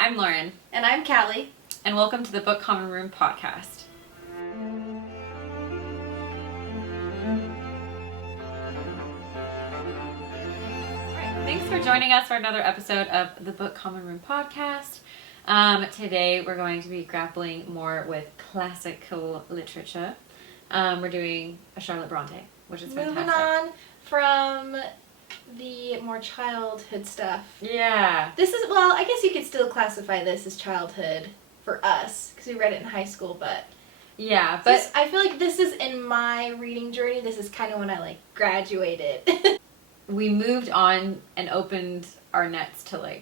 I'm Lauren. And I'm Callie. And welcome to the Book Common Room podcast. Thanks for joining us for another episode of the Book Common Room podcast. Today we're going to be grappling more with classical literature. We're doing a Charlotte Bronte, which is fantastic. Moving on from the more childhood stuff. Yeah. This is, well, I guess you could still classify this as childhood for us, because we read it in high school, but... Yeah, but... I feel like this is in my reading journey, this is kind of when I, graduated. We moved on and opened our nets to,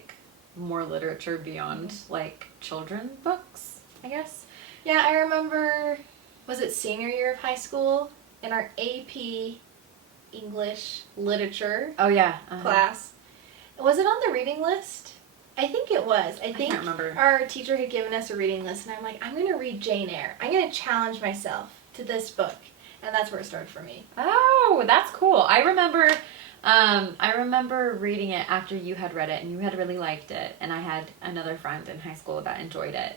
more literature beyond, children books, I guess. Yeah, I remember, was it senior year of high school? In our AP English literature class. Was it on the reading list? I think it was. I think can't remember. Our teacher had given us a reading list, and I'm like, I'm going to read Jane Eyre. I'm going to challenge myself to this book. And that's where it started for me. Oh, that's cool. I remember reading it after you had read it, and you had really liked it, and I had another friend in high school that enjoyed it.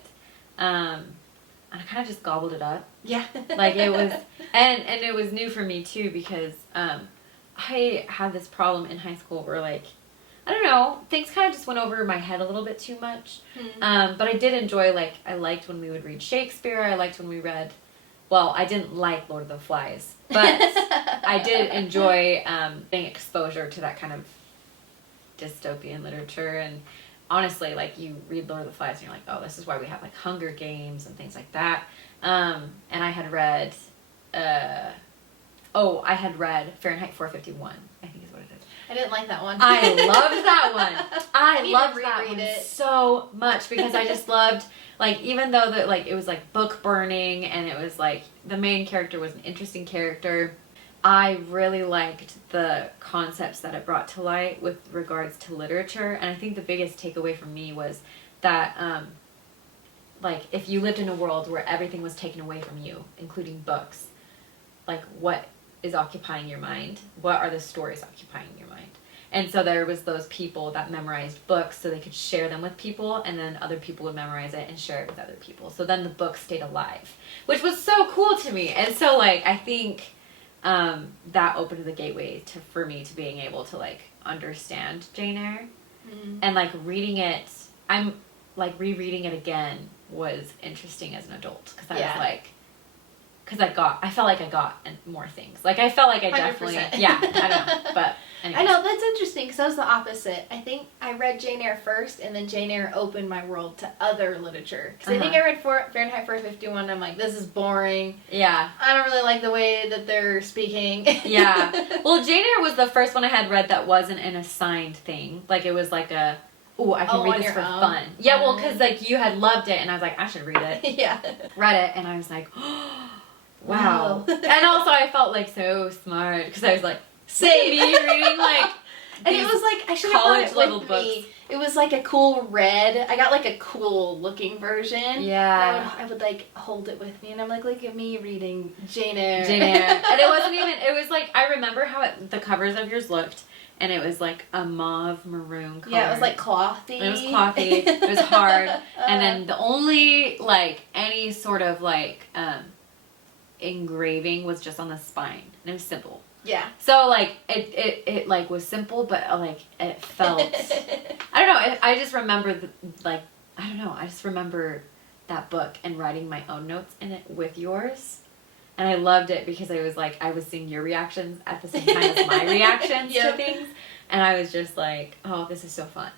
And I kind of just gobbled it up. Yeah. It was, and it was new for me too, because I had this problem in high school where I don't know, things kind of just went over my head a little bit too much. But I did enjoy, I liked when we would read Shakespeare. I liked when we read, well, I didn't like Lord of the Flies, but I did enjoy getting exposure to that kind of dystopian literature. And honestly, you read Lord of the Flies and you're like, oh, this is why we have Hunger Games and things like that. And I had read, I had read Fahrenheit 451, I think is what it is. I didn't like that one. I loved that one. I loved to that reread one it. so much, because I just loved, even though it was book burning, and it was the main character was an interesting character, I really liked the concepts that it brought to light with regards to literature. And I think the biggest takeaway from me was that if you lived in a world where everything was taken away from you, including books, what is occupying your mind? What are the stories occupying your mind? And so there was those people that memorized books so they could share them with people, and then other people would memorize it and share it with other people. So then the book stayed alive, which was so cool to me. And so I think that opened the gateway for me to being able to understand Jane Eyre. And reading it, I'm rereading it again was interesting as an adult, because I was because I felt like I got more things. I felt like I 100%. definitely, yeah, I don't know, but anyways. I know, that's interesting, because I was the opposite. I think I read Jane Eyre first, and then Jane Eyre opened my world to other literature. Because I think I read Fahrenheit 451, and I'm like, this is boring. Yeah. I don't really like the way that they're speaking. Yeah. Well, Jane Eyre was the first one I had read that wasn't an assigned thing. It was I can read this for fun. Yeah, well, because you had loved it, and I was like, I should read it. Yeah. Read it, and I was like, oh, wow. And also I felt so smart, because I was same. Me reading and it was I should have brought it level with books. me. It was a cool red. I got a cool looking version. Yeah. And I would hold it with me, and I'm look at me reading Jane Eyre. Jane Eyre. And it wasn't even, it was I remember how the covers of yours looked, and it was a mauve maroon color. Yeah, it was clothy. It was clothy. It was hard. And then the only any sort of engraving was just on the spine, and it was simple. Yeah. So it was simple, but it felt I don't know, I just remember I don't know, I just remember that book and writing my own notes in it with yours, and I loved it because I was I was seeing your reactions at the same time as my reactions to things, and I was just oh, this is so fun.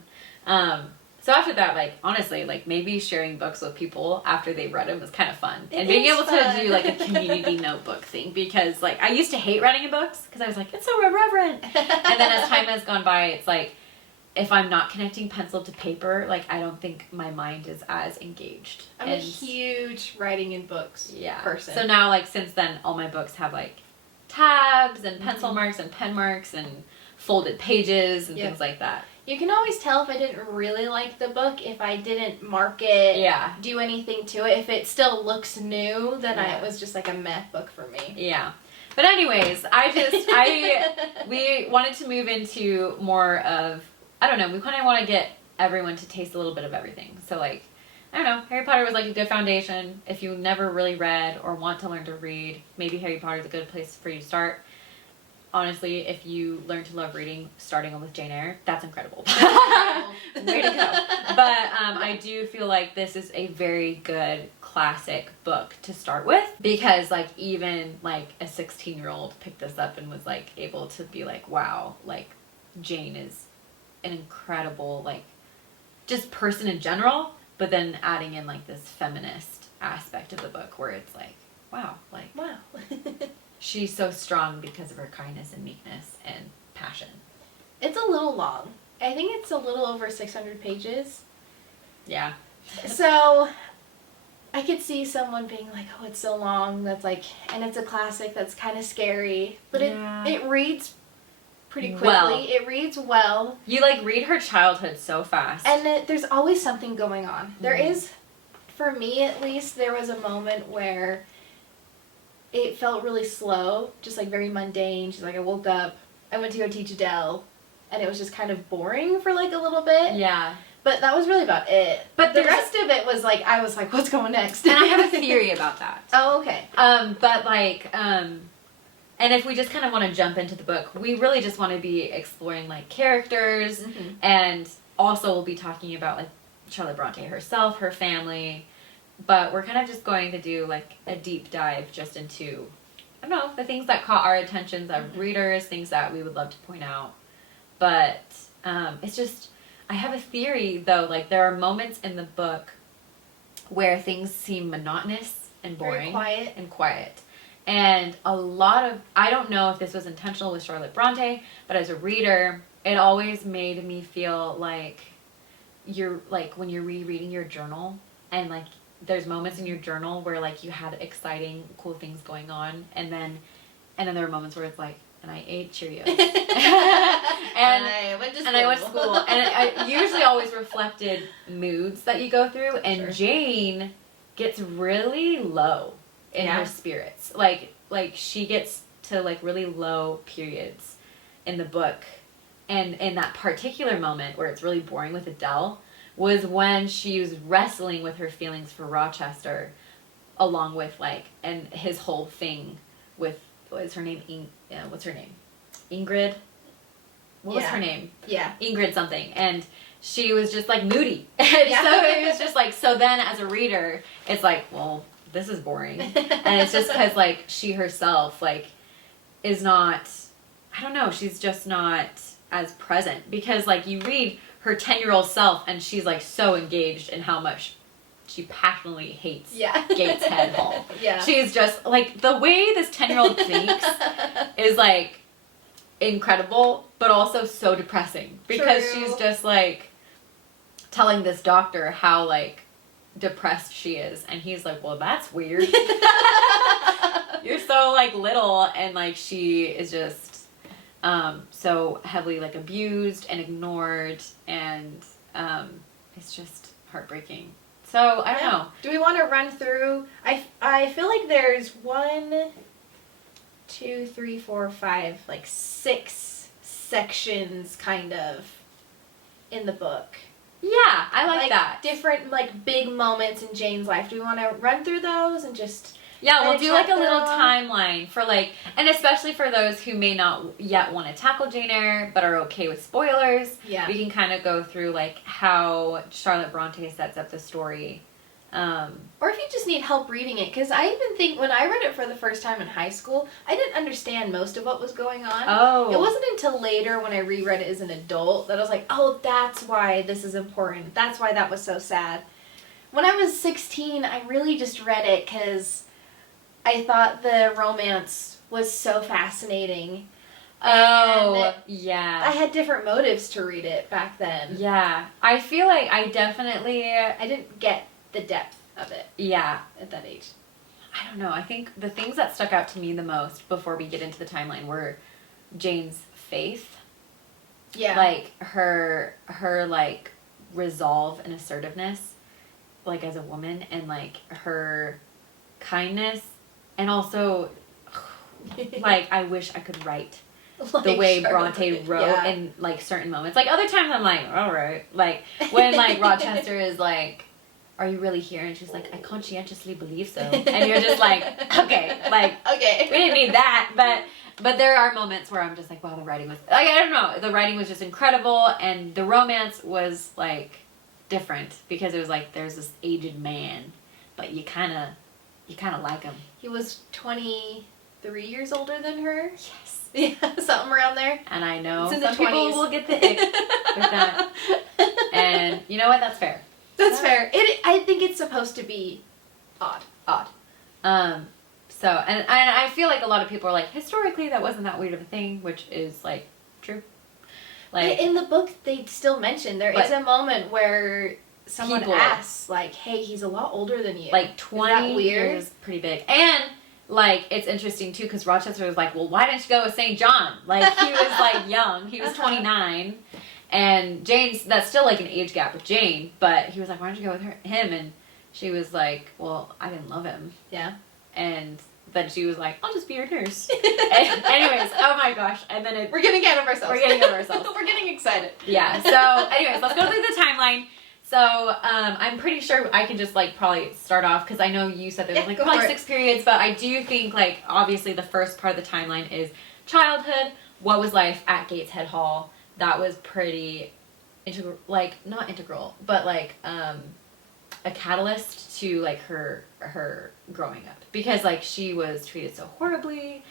So after that, honestly, maybe sharing books with people after they've read them was kind of fun. And being able to do, a community notebook thing. Because, I used to hate writing in books. Because I was it's so irreverent. And then as time has gone by, it's if I'm not connecting pencil to paper, I don't think my mind is as engaged. I'm a huge writing in books person. So now, since then, all my books have, tabs and pencil marks and pen marks and folded pages and things like that. You can always tell if I didn't really like the book if I didn't mark it, do anything to it. If it still looks new, then it was just a meh book for me. Yeah. But anyways, we wanted to move into more of, I don't know, we kind of want to get everyone to taste a little bit of everything. So, like, I don't know, Harry Potter was like a good foundation. If you never really read or want to learn to read, maybe Harry Potter is a good place for you to start. Honestly, if you learn to love reading, starting with Jane Eyre, that's incredible. Way to go. But I do feel like this is a very good classic book to start with, because like even like a 16-year-old picked this up and was like able to be like, wow, like Jane is an incredible like just person in general, but then adding in like this feminist aspect of the book where it's like, wow, like wow. she's so strong because of her kindness and meekness and passion. It's a little long. I think it's a little over 600 pages. Yeah. So I could see someone being like, oh, it's so long. That's like, and it's a classic that's kind of scary. But it reads pretty quickly. Well. It reads well. You like read her childhood so fast. And there's always something going on. There is, for me at least, there was a moment where it felt really slow, just like very mundane. She's like, I woke up, I went to go teach Adele, and it was just kind of boring for like a little bit. Yeah. But that was really about it. But the rest of it was like, I was like, what's going next? And I have a theory about that. Oh, okay. But like, and if we just kind of want to jump into the book, we really just want to be exploring like characters, and also we'll be talking about like Charlotte Bronte herself, her family. But we're kind of just going to do like a deep dive just into, I don't know, the things that caught our attentions as readers, things that we would love to point out. But it's just, I have a theory though, like there are moments in the book where things seem monotonous and boring. Very quiet. And a lot of, I don't know if this was intentional with Charlotte Bronte, but as a reader, it always made me feel like you're like when you're rereading your journal, and like there's moments in your journal where like you had exciting, cool things going on, and then there are moments where it's like, and I ate Cheerios. and I went to school. And it usually always reflected moods that you go through, and Sure. Jane gets really low in her spirits. Like she gets to like really low periods in the book. And in that particular moment where it's really boring with Adele was when she was wrestling with her feelings for Rochester, along with like, and his whole thing with, what is her name? What's her name? Ingrid? What was her name? Yeah. Ingrid something. And she was just like moody. And so it was just like, so then as a reader, it's like, well, this is boring. And it's just because like she herself like is not, I don't know, she's just not as present, because like you read her 10-year-old self and she's like so engaged in how much she passionately hates Gateshead Hall. Yeah. She's just like, the way this 10-year-old thinks is like incredible, but also so depressing, because she's just like telling this doctor how like depressed she is, and he's like, well, that's weird. You're so like little, and like she is just so heavily like abused and ignored, and it's just heartbreaking. So I don't know. Do we want to run through? I feel like there's 1, 2, 3, 4, 5, like 6 sections kind of in the book. Yeah, I like that. Different like big moments in Jane's life. Do we want to run through those and just? Yeah, we'll do like a little timeline for like, and especially for those who may not yet want to tackle Jane Eyre but are okay with spoilers. Yeah. We can kind of go through like how Charlotte Bronte sets up the story. Or if you just need help reading it, because I even think when I read it for the first time in high school, I didn't understand most of what was going on. Oh. It wasn't until later when I reread it as an adult that I was like, oh, that's why this is important. That's why that was so sad. When I was 16, I really just read it because I thought the romance was so fascinating. Oh, yeah. I had different motives to read it back then. Yeah. I feel like I didn't get the depth of it. Yeah. At that age. I don't know. I think the things that stuck out to me the most before we get into the timeline were Jane's faith. Yeah. Like her like resolve and assertiveness, like as a woman, and like her kindness, and also like I wish I could write like the way Charlotte. Bronte wrote in like certain moments. Like other times I'm like, all right. Like when like Rochester is like, are you really here? And she's like, I conscientiously believe so. And you're just like, okay, like, okay, we didn't need that. But there are moments where I'm just like, wow, the writing was, like, I don't know, the writing was just incredible, and the romance was like different because it was like there's this aged man, but you kind of like him. He was 23 years older than her. Yes. Yeah, something around there. And I know some people 20s. will get the ick with that. And you know what? That's fair. That's fair. I think it's supposed to be odd. So, and I feel like a lot of people are like, historically, that wasn't that weird of a thing, which is, like, true. Like, in the book, they still mention there is a moment where someone asks, like, hey, he's a lot older than you. Like, 20 years, pretty big. And, like, it's interesting, too, because Rochester was like, well, why didn't you go with St. John? Like, he was, like, young. He was 29. And Jane's, that's still, like, an age gap with Jane. But he was like, why don't you go with him? And she was like, well, I didn't love him. Yeah. And then she was like, I'll just be your nurse. And anyways, oh my gosh. And then we're getting ahead of ourselves. We're getting ahead of ourselves. We're getting excited. Yeah. So anyways, let's go through the timeline. So I'm pretty sure I can just like probably start off because I know you said there was like probably 6 periods, but I do think like obviously the first part of the timeline is childhood. What was life at Gateshead Hall? That was pretty integral, like not integral, but like a catalyst to like her growing up because like she was treated so horribly.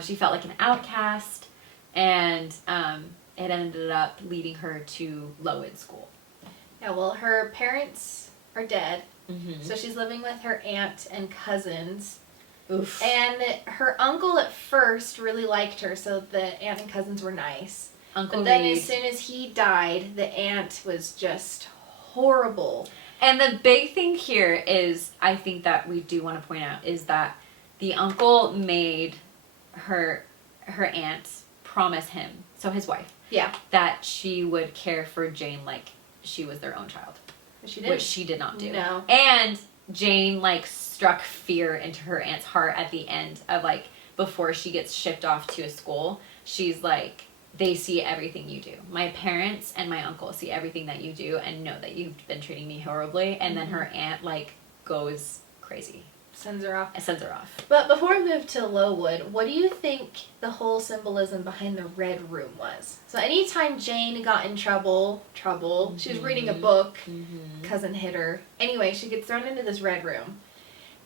She felt like an outcast, and it ended up leading her to Lowood School. Yeah, well, her parents are dead, Mm-hmm. so she's living with her aunt and cousins. Oof. And her uncle at first really liked her, so the aunt and cousins were nice. Uncle But then Reed. as soon as he died, the aunt was just horrible. And the big thing here is, I think that we do want to point out, is that the uncle made her aunt promise him, so his wife, Yeah. that she would care for Jane like she was their own child. She did. Which she did not do. No. And Jane, like, struck fear into her aunt's heart at the end of, like, before she gets shipped off to a school. She's like, they see everything you do. My parents and my uncle see everything that you do and know that you've been treating me horribly. And then her aunt, like, goes crazy. Sends her off. It sends her off. But before we move to Lowood, what do you think the whole symbolism behind the Red Room was? So anytime Jane got in trouble, she was reading a book, cousin hit her. Anyway, she gets thrown into this Red Room.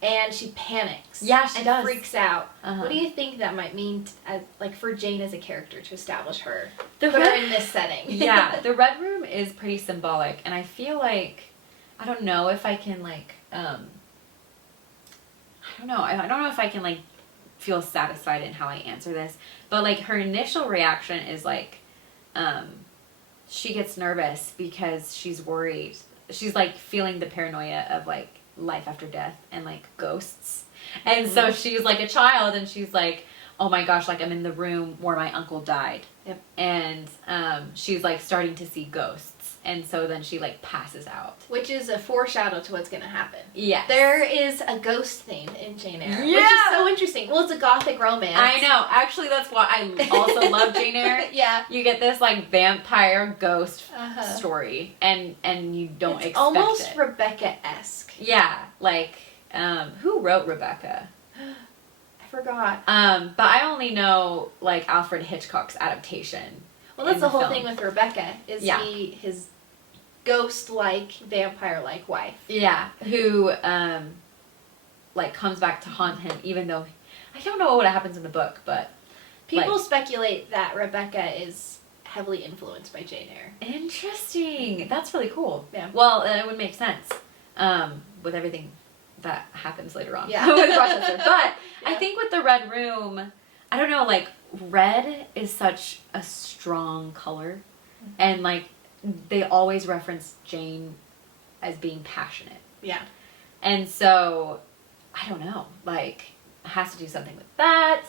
And she panics. Yeah, she does. Freaks out. Uh-huh. What do you think that might mean, like, for Jane as a character to establish her? Put her in this setting. Yeah, the Red Room is pretty symbolic. And I feel like, I don't know if I can, like, I don't know if I can, like, feel satisfied in how I answer this. But, like, her initial reaction is, like, she gets nervous because she's worried. She's, like, feeling the paranoia of, like, life after death and, like, ghosts. And so she's, like, a child, and she's, like, oh, my gosh, like, I'm in the room where my uncle died. Yep. And she's, like, starting to see ghosts. And so then she, like, passes out. Which is a foreshadow to what's going to happen. Yes. There is a ghost theme in Jane Eyre. Yeah. Which is so interesting. Well, it's a gothic romance. I know. Actually, that's why I also love Jane Eyre. Yeah. You get this, like, vampire ghost story, and you don't expect it. Almost Rebecca-esque. Yeah. Like, who wrote Rebecca? I forgot. But I only know, like, Alfred Hitchcock's adaptation. Well, that's the whole film. thing with Rebecca, is his ghost-like, vampire-like wife. Yeah, who, like, comes back to haunt him, even though, I don't know what happens in the book, but... People like, speculate that Rebecca is heavily influenced by Jane Eyre. Interesting. That's really cool. Yeah. Well, it would make sense, with everything that happens later on. Yeah. With Rochester. But I think with the Red Room, I don't know, like, red is such a strong color, and, like, they always reference Jane as being passionate. Yeah. And so, I don't know, like, it has to do something with that,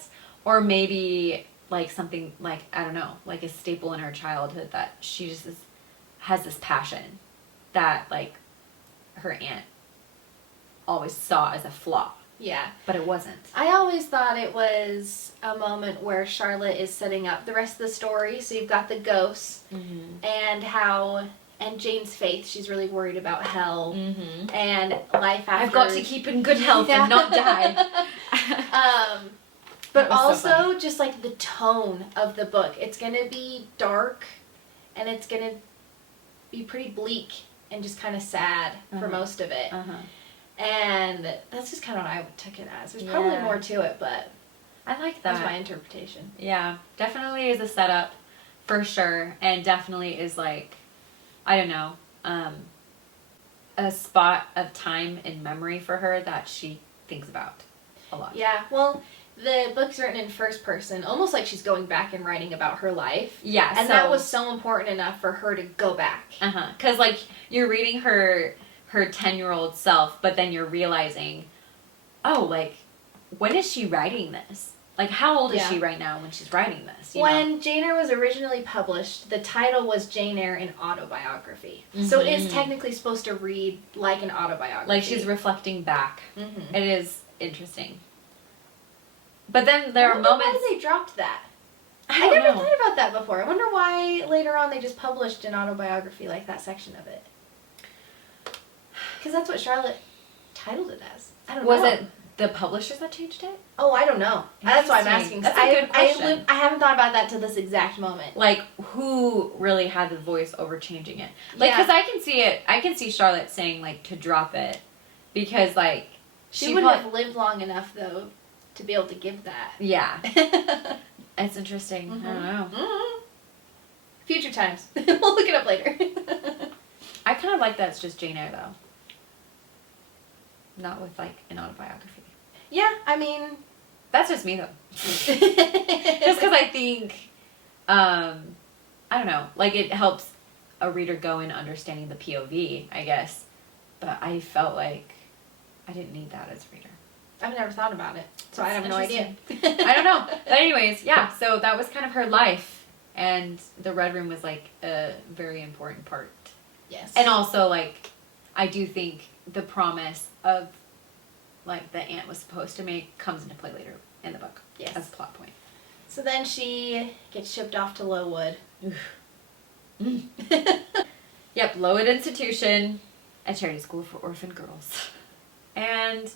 or maybe, like, something, like, I don't know, like a staple in her childhood that she just has this passion that, like, her aunt always saw as a flaw. Yeah. But it wasn't. I always thought it was a moment where Charlotte is setting up the rest of the story. So you've got the ghosts and Jane's faith. She's really worried about hell and life after. I've got to keep in good health and not die. But also just like the tone of the book. It's going to be dark and it's going to be pretty bleak and just kind of sad for most of it. And that's just kind of what I took it as. There's probably more to it, but I like that. That's my interpretation. Yeah, definitely is a setup for sure, and definitely is like, I don't know, a spot of time in memory for her that she thinks about a lot. Yeah, well, the book's written in first person, almost like she's going back and writing about her life. Yeah, and that was so important enough for her to go back. Because like you're reading her 10-year-old self, but then you're realizing, oh, like, when is she writing this? Like, how old is she right now when she's writing this? When Jane Eyre was originally published, the title was Jane Eyre, an autobiography. So it is technically supposed to read like an autobiography. Like she's reflecting back. It is interesting. But then there are moments... why they dropped that. I never thought about that before. I wonder why later on they just published an autobiography like that section of it. Because that's what Charlotte titled it as. I don't know. Was it the publishers that changed it? Oh, I don't know. That's why I'm asking. That's a good question. I haven't thought about that to this exact moment. Like, who really had the voice over changing it? Like, because I can see it. I can see Charlotte saying, like, to drop it. Because, like... She wouldn't have lived long enough, though, to be able to give that. Yeah. It's interesting. I don't know. Future times. We'll look it up later. I kind of like that it's just Jane Eyre, though. Not with, like, an autobiography. Yeah, I mean... That's just me, though. Just because I think, I don't know, like, it helps a reader go in understanding the POV, I guess. But I felt like I didn't need that as a reader. I've never thought about it, so I have no idea. I don't know. But anyways, yeah, so that was kind of her life. And the Red Room was, like, a very important part. Yes. And also, like, I do think the promise of, like, the aunt was supposed to make comes into play later in the book. Yes. As a plot point. So then she gets shipped off to Lowood. Yep, Lowood Institution, a charity school for orphan girls. And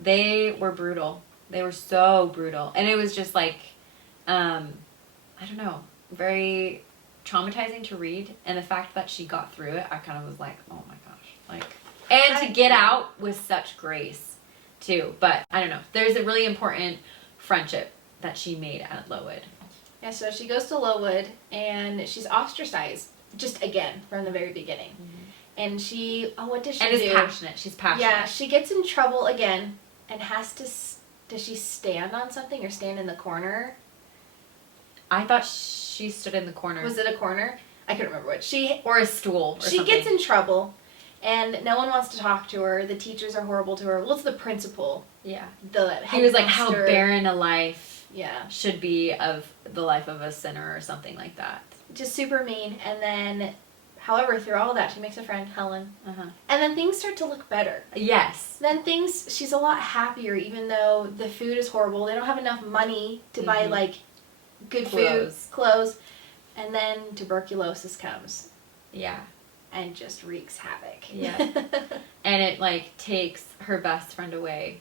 they were brutal. They were so brutal. And it was just, like, I don't know, very traumatizing to read. And the fact that she got through it, I kind of was like, oh my gosh. Like, and to get out with such grace, too. But, I don't know. There's a really important friendship that she made at Lowood. Yeah, so she goes to Lowood, and she's ostracized, just again, from the very beginning. And she, what does she do? And is passionate. She's passionate. Yeah, she gets in trouble again, and has to, does she stand on something, or stand in the corner? I thought she stood in the corner. Was it a corner? I couldn't remember what. Or a stool or something. She gets in trouble. And no one wants to talk to her. The teachers are horrible to her. Well, it's the principal. Yeah. He was like, how barren a life should be of the life of a sinner or something like that. Just super mean. And then, however, through all of that, she makes a friend, Helen. And then things start to look better. Yes. Then she's a lot happier, even though the food is horrible. They don't have enough money to buy, like, good food, clothes. And then tuberculosis comes. Yeah. And just wreaks havoc. Yeah. And it, like, takes her best friend away,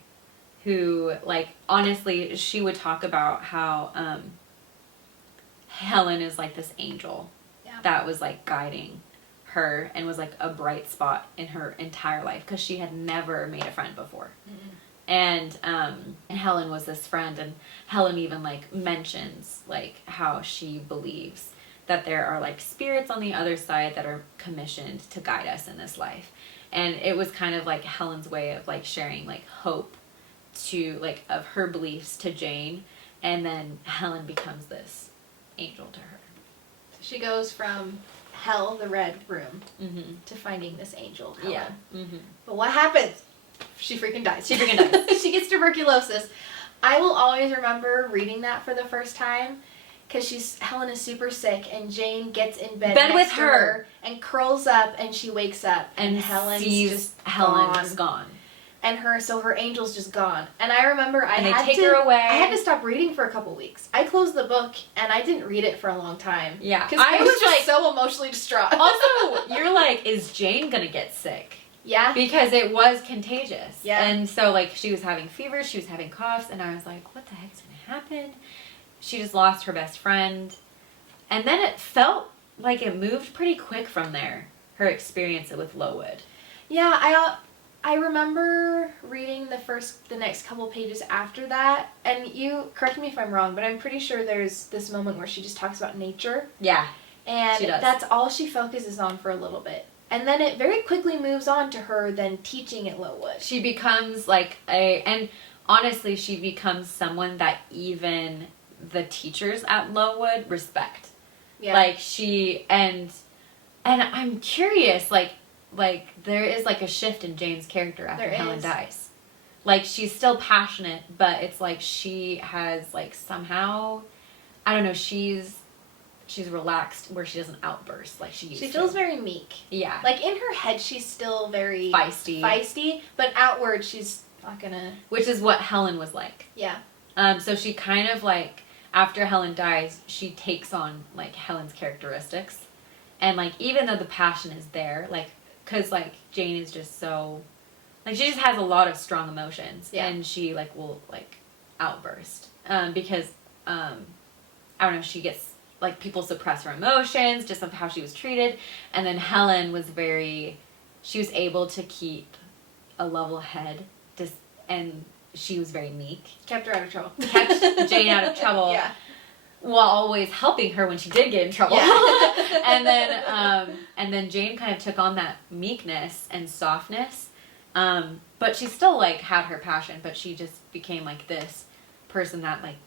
who, like, honestly, she would talk about how Helen is, like, this angel that was, like, guiding her and was, like, a bright spot in her entire life, because she had never made a friend before. And Helen was this friend, and Helen even, like, mentions, like, how she believes that there are, like, spirits on the other side that are commissioned to guide us in this life. And it was kind of like Helen's way of, like, sharing, like, hope to, like, of her beliefs to Jane, and then Helen becomes this angel to her. So she goes from hell, the Red Room, to finding this angel, Helen. Yeah. But what happens? She freaking dies. She She gets tuberculosis. I will always remember reading that for the first time, because Helen is super sick, and Jane gets in bed next with to her and curls up, and she wakes up, and Helen's just Helen's gone. and her angel's just gone. And I remember I take her away. I had to stop reading for a couple weeks. I closed the book and I didn't read it for a long time. Yeah. Because I was just so emotionally distraught. Also, you're like, is Jane gonna get sick? Yeah. Because it was contagious. Yeah. And so, like, she was having fevers, she was having coughs, and I was like, what the heck is gonna happen? She just lost her best friend. And then it felt like it moved pretty quick from there, her experience with Lowood. Yeah, I remember reading the next couple pages after that, and you, correct me if I'm wrong, but I'm pretty sure there's this moment where she just talks about nature. Yeah. And she does. That's all she focuses on for a little bit. And then it very quickly moves on to her then teaching at Lowood. She becomes like and honestly, she becomes someone that even the teachers at Lowood respect. Yeah. Like and I'm curious, like there is like a shift in Jane's character after Helen dies. Like, she's still passionate, but it's like she has like somehow, I don't know, she's relaxed where she doesn't outburst like she used to. She feels very meek. Yeah. Like, in her head, she's still very feisty, but outward, she's not gonna... Which is what Helen was like. Yeah. So she kind of, like, after Helen dies, she takes on, like, Helen's characteristics. And, like, even though the passion is there, like, because, like, Jane is just so... Like, she just has a lot of strong emotions. Yeah. And she, like, will, like, outburst. Because, I don't know, she gets... Like, people suppress her emotions, just of how she was treated. And then Helen was she was able to keep a level head, and she was very meek. Kept her out of trouble. Kept Jane out of trouble. Yeah. While always helping her when she did get in trouble. Yeah. and then Jane kind of took on that meekness and softness. But she still, like, had her passion, but she just became, like, this person that, like,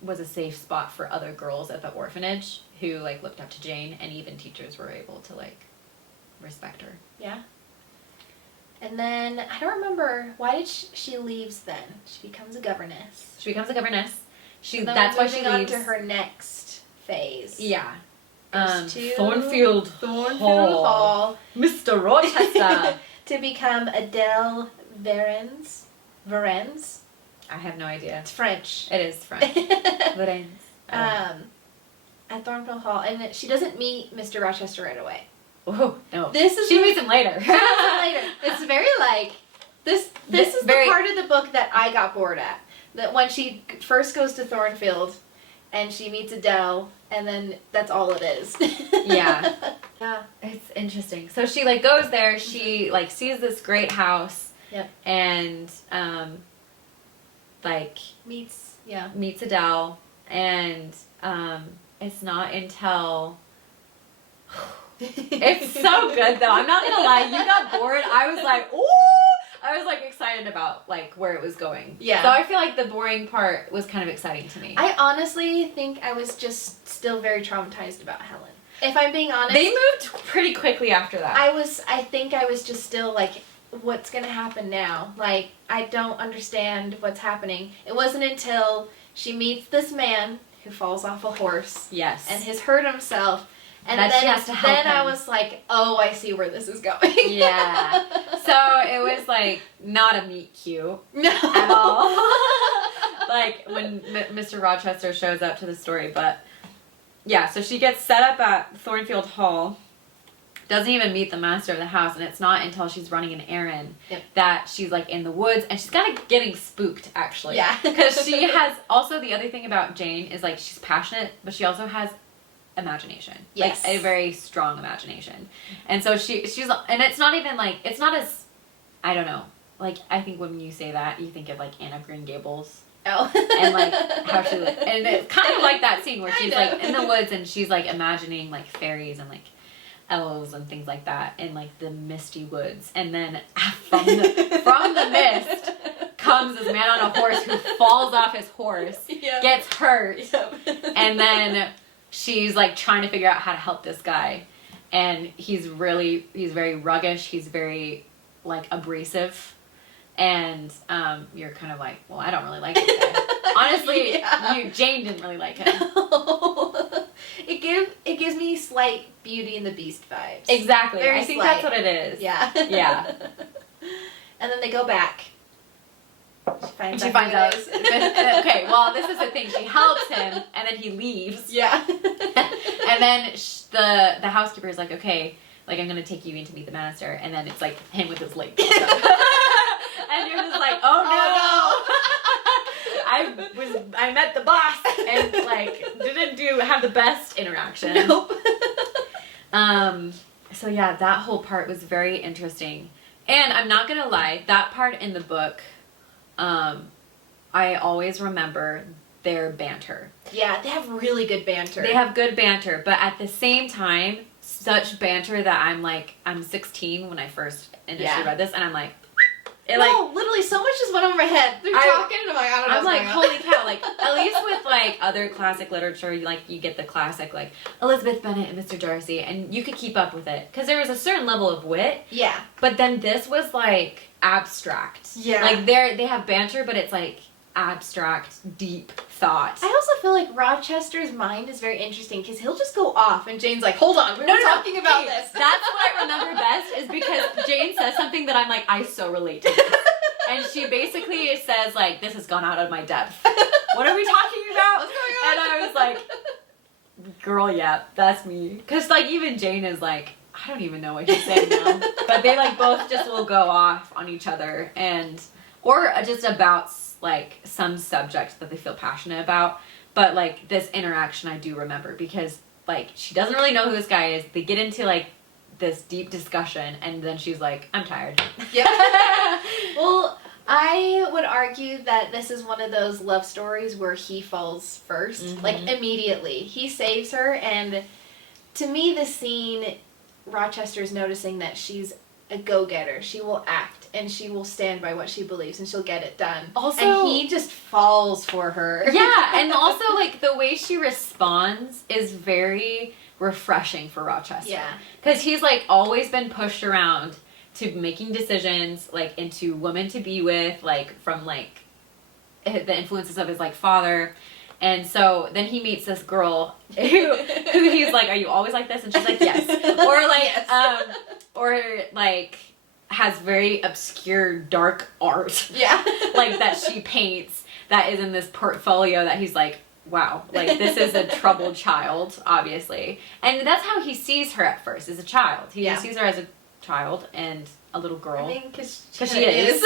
was a safe spot for other girls at the orphanage who, like, looked up to Jane, and even teachers were able to, like, respect her. Yeah. And then, I don't remember, why did she leaves then? She becomes a governess. That's why she leaves. On to her next phase. Yeah. To Thornfield Hall. Mr. Rochester. To become Adele Varennes. I have no idea. It's French. It is French. Varennes. At Thornfield Hall, and she doesn't meet Mr. Rochester right away. Oh no! She meets him later. It's very like this is the part of the book that I got bored at. That when she first goes to Thornfield, and she meets Adele, and then that's all it is. Yeah. Yeah. It's interesting. So she, like, goes there. She, like, sees this great house. Yep. And like meets Adele, and it's not until it's so good though. I'm not gonna lie, you got bored. I was like, ooh, I was like excited about like where it was going. Yeah. So I feel like the boring part was kind of exciting to me. I honestly think I was just still very traumatized about Helen. If I'm being honest, they moved pretty quickly after that. I think I was just still like, what's gonna happen now? Like, I don't understand what's happening. It wasn't until she meets this man who falls off a horse. Yes. And has hurt himself. And that then, she has to help him. I was like, oh, I see where this is going. Yeah. So it was like not a meet cute no. at all. Like when Mr. Rochester shows up to the story, but yeah, so she gets set up at Thornfield Hall. Doesn't even meet the master of the house, and it's not until she's running an errand that she's like in the woods, and she's kind of getting spooked actually. Yeah. Because she has also the other thing about Jane is like she's passionate, but she also has imagination. Yes. Like a very strong imagination. And so she's and it's not even like it's not as I don't know. Like I think when you say that, you think of like Anne of Green Gables. Oh. And like how she and it's kind of like that scene where she's like in the woods and she's like imagining like fairies and like elves and things like that in like the misty woods, and then from the mist comes this man on a horse who falls off his horse, gets hurt, and then she's like trying to figure out how to help this guy, and he's very ruggish, he's very like abrasive, and you're kind of like, well, I don't really like this guy. Honestly, Jane didn't really like him. No. It gives me slight Beauty and the Beast vibes. Exactly. Very I think slight. that's what it is. Yeah. Yeah. And then they go back. She finds out. Okay, well, this is the thing. She helps him, and then he leaves. Yeah. And then the housekeeper is like, okay, like, I'm going to take you in to meet the master. And then it's like him with his leg. And you're just like, oh no. I met the boss and like didn't have the best interaction. Nope. So yeah, that whole part was very interesting. And I'm not gonna lie, that part in the book, I always remember their banter. Yeah, they have really good banter. They have good banter, but at the same time, such banter that I'm 16 when I first initially read this, and I'm like, literally, so much just went over my head. They're talking, and I'm like, I don't know. I'm like, holy cow! Like, at least with like other classic literature, you get the classic like Elizabeth Bennet and Mr. Darcy, and you could keep up with it because there was a certain level of wit. Yeah. But then this was like abstract. Yeah. Like they have banter, but it's like abstract, deep thought. I also feel like Rochester's mind is very interesting because he'll just go off, and Jane's like, hold on, we're talking about this. That's what I remember best is because Jane says something that I'm like, I so relate to this. And she basically says like, this has gone out of my depth. What are we talking about? What's going on? And I was like, girl, yeah, that's me. Because like even Jane is like, I don't even know what he's saying now. But they like both just will go off on each other or just about like some subject that they feel passionate about. But like this interaction I do remember because like she doesn't really know who this guy is. They get into like this deep discussion and then she's like, I'm tired. Yep. Well, I would argue that this is one of those love stories where he falls first. Like immediately. He saves her, and to me the scene, Rochester's noticing that she's a go-getter. She will act and she will stand by what she believes and she'll get it done. Also, and he just falls for her. Yeah, and also like the way she responds is very refreshing for Rochester. Yeah. Because he's like always been pushed around to making decisions like into women to be with, like from like the influences of his like father. And so then he meets this girl who he's like, are you always like this? And she's like, yes. Or like, yes. Or like has very obscure dark art. Yeah. Like that she paints that is in this portfolio that he's like, wow, like this is a troubled child, obviously. And that's how he sees her at first, as a child. He sees her as a child and a little girl. I mean, because she is.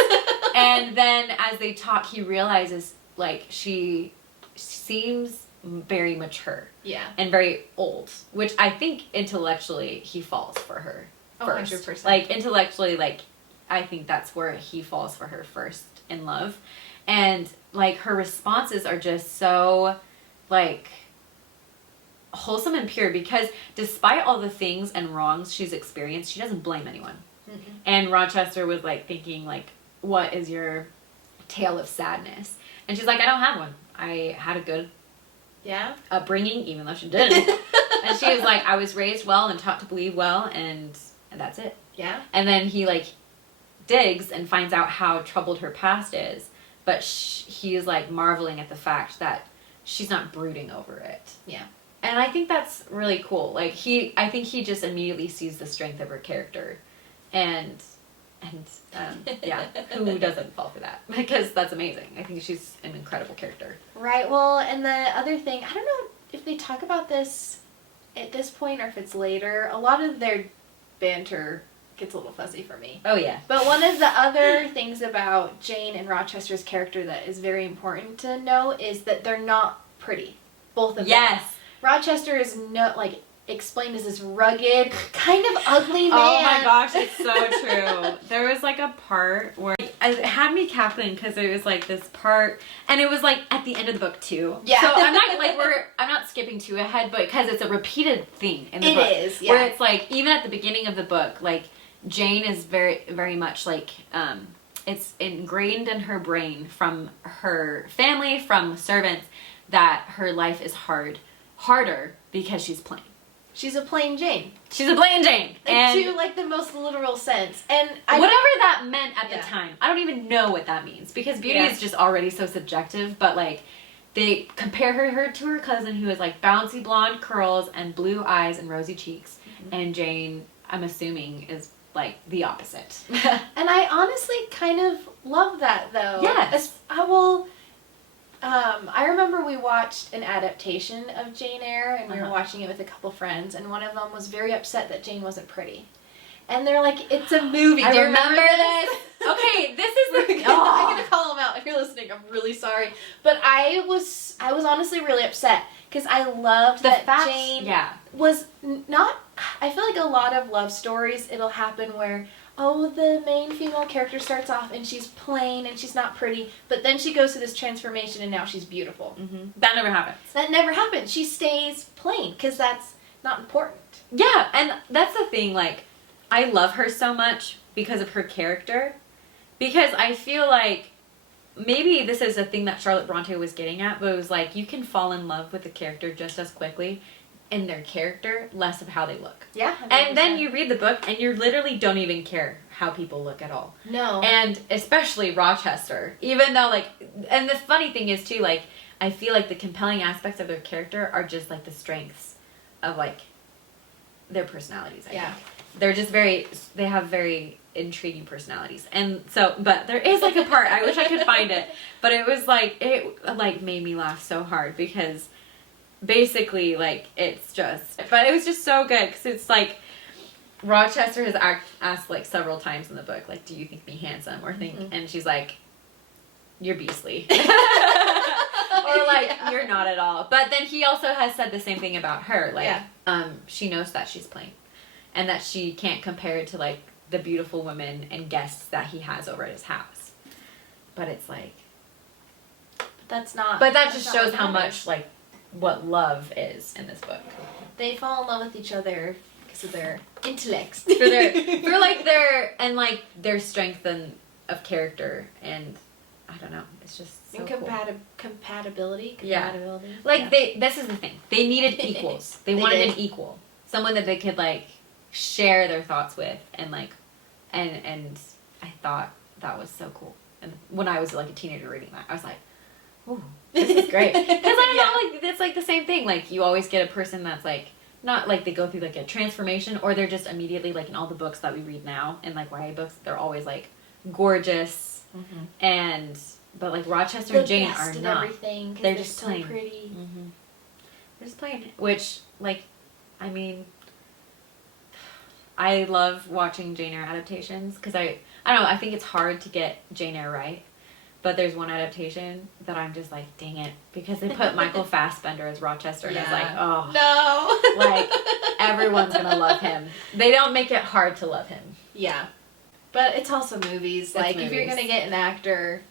And then as they talk, he realizes like she seems very mature. Yeah. And very old, which I think intellectually he falls for her first. 100%. Like intellectually, like I think that's where he falls for her first in love. And like her responses are just so like wholesome and pure because despite all the things and wrongs she's experienced, she doesn't blame anyone. Mm-hmm. And Rochester was like thinking like, what is your tale of sadness? And she's like, I don't have one. I had a good upbringing, even though she didn't. And she was like, I was raised well and taught to believe well, and that's it. Yeah. And then he like digs and finds out how troubled her past is, but he is like marveling at the fact that she's not brooding over it. Yeah. And I think that's really cool. Like I think he just immediately sees the strength of her character, and yeah, who doesn't fall for that? Because that's amazing. I think she's an incredible character. Right. Well, and the other thing, I don't know if they talk about this at this point or if it's later. A lot of their banter gets a little fuzzy for me. Oh yeah. But one of the other things about Jane and Rochester's character that is very important to know is that they're not pretty. Both of them. Yes. Rochester is explained as this rugged, kind of ugly man. Oh my gosh, it's so true. There was like a part where it had me cackling because it was like this part, and it was like at the end of the book too. Yeah. So I'm not skipping too ahead, but because it's a repeated theme in the book. It is, yeah. Where it's like even at the beginning of the book, like Jane is very, very much like it's ingrained in her brain from her family, from servants, that her life is harder because she's plain. She's a plain Jane. She's a plain Jane. And to like the most literal sense. And whatever that meant at the time. I don't even know what that means. Because beauty is just already so subjective. But like, they compare her to her cousin who has like bouncy blonde curls and blue eyes and rosy cheeks. Mm-hmm. And Jane, I'm assuming, is like the opposite. And I honestly kind of love that, though. Yes. I remember we watched an adaptation of Jane Eyre, and we were watching it with a couple friends, and one of them was very upset that Jane wasn't pretty. And they're like, it's a movie. I remember this. Okay, this is the... I'm going to call them out. If you're listening, I'm really sorry. But I was honestly really upset, because I loved that Jane was not... I feel like a lot of love stories, it'll happen where, oh, the main female character starts off and she's plain and she's not pretty, but then she goes through this transformation and now she's beautiful. Mm-hmm. That never happens. That never happens. She stays plain because that's not important. Yeah, and that's the thing, like, I love her so much because of her character, because I feel like maybe this is a thing that Charlotte Bronte was getting at, but it was like, you can fall in love with a character just as quickly in their character, less of how they look. Yeah. 100%. And then you read the book and you literally don't even care how people look at all. No. And especially Rochester, even though, like, and the funny thing is too, like, I feel like the compelling aspects of their character are just like the strengths of like their personalities. I think they're just they have very intriguing personalities. And so, but there is like a part, I wish I could find it, but it was like, it like made me laugh so hard because basically, like, it's just, but it was just so good because it's like Rochester has asked like several times in the book, like, do you think me handsome or think, and she's like, you're beastly. Or like, you're not at all. But then he also has said the same thing about her, like, she knows that she's plain and that she can't compare it to like the beautiful women and guests that he has over at his house. But it's like, that's not, but that just shows how much like what love is in this book. They fall in love with each other because of their intellects. for like their strength and of character, and I don't know, it's just so cool. Compatibility. Like this is the thing. They needed equals. They wanted an equal. Someone that they could like share their thoughts with, and like and I thought that was so cool. And when I was like a teenager reading that, I was like, ooh, this is great. Because I know, like, it's like the same thing. Like, you always get a person that's like, not like they go through like a transformation, or they're just immediately, like, in all the books that we read now, in like YA books, they're always like gorgeous, but like Rochester and Jane are not. Everything, they're just so plain. Pretty. They're just plain. Which, like, I mean, I love watching Jane Eyre adaptations because I don't know, I think it's hard to get Jane Eyre right. But there's one adaptation that I'm just like, dang it, because they put Michael Fassbender as Rochester, and I was like, oh no, like everyone's gonna love him. They don't make it hard to love him. Yeah, but it's also movies. Like, if you're gonna get an actor,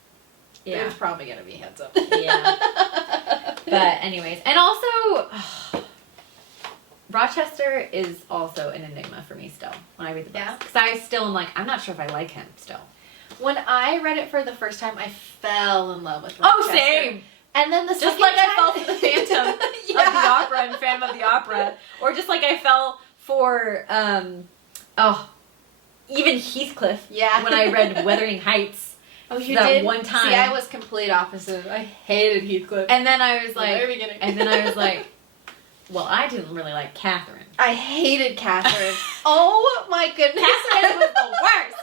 it's probably gonna be handsome. Yeah. But anyways, and also, Rochester is also an enigma for me still when I read the books. Because I still am like, I'm not sure if I like him still. When I read it for the first time, I fell in love with Rochester. Oh, same! And then the just like I fell for the Phantom of the Opera and Phantom of the Opera. Or just like I fell for, even Heathcliff when I read Wuthering Heights. Oh, you that did? One time. See, I was complete opposite. I hated Heathcliff. And then I was like, well, I didn't really like Catherine. I hated Catherine. Oh my goodness. Catherine was the worst.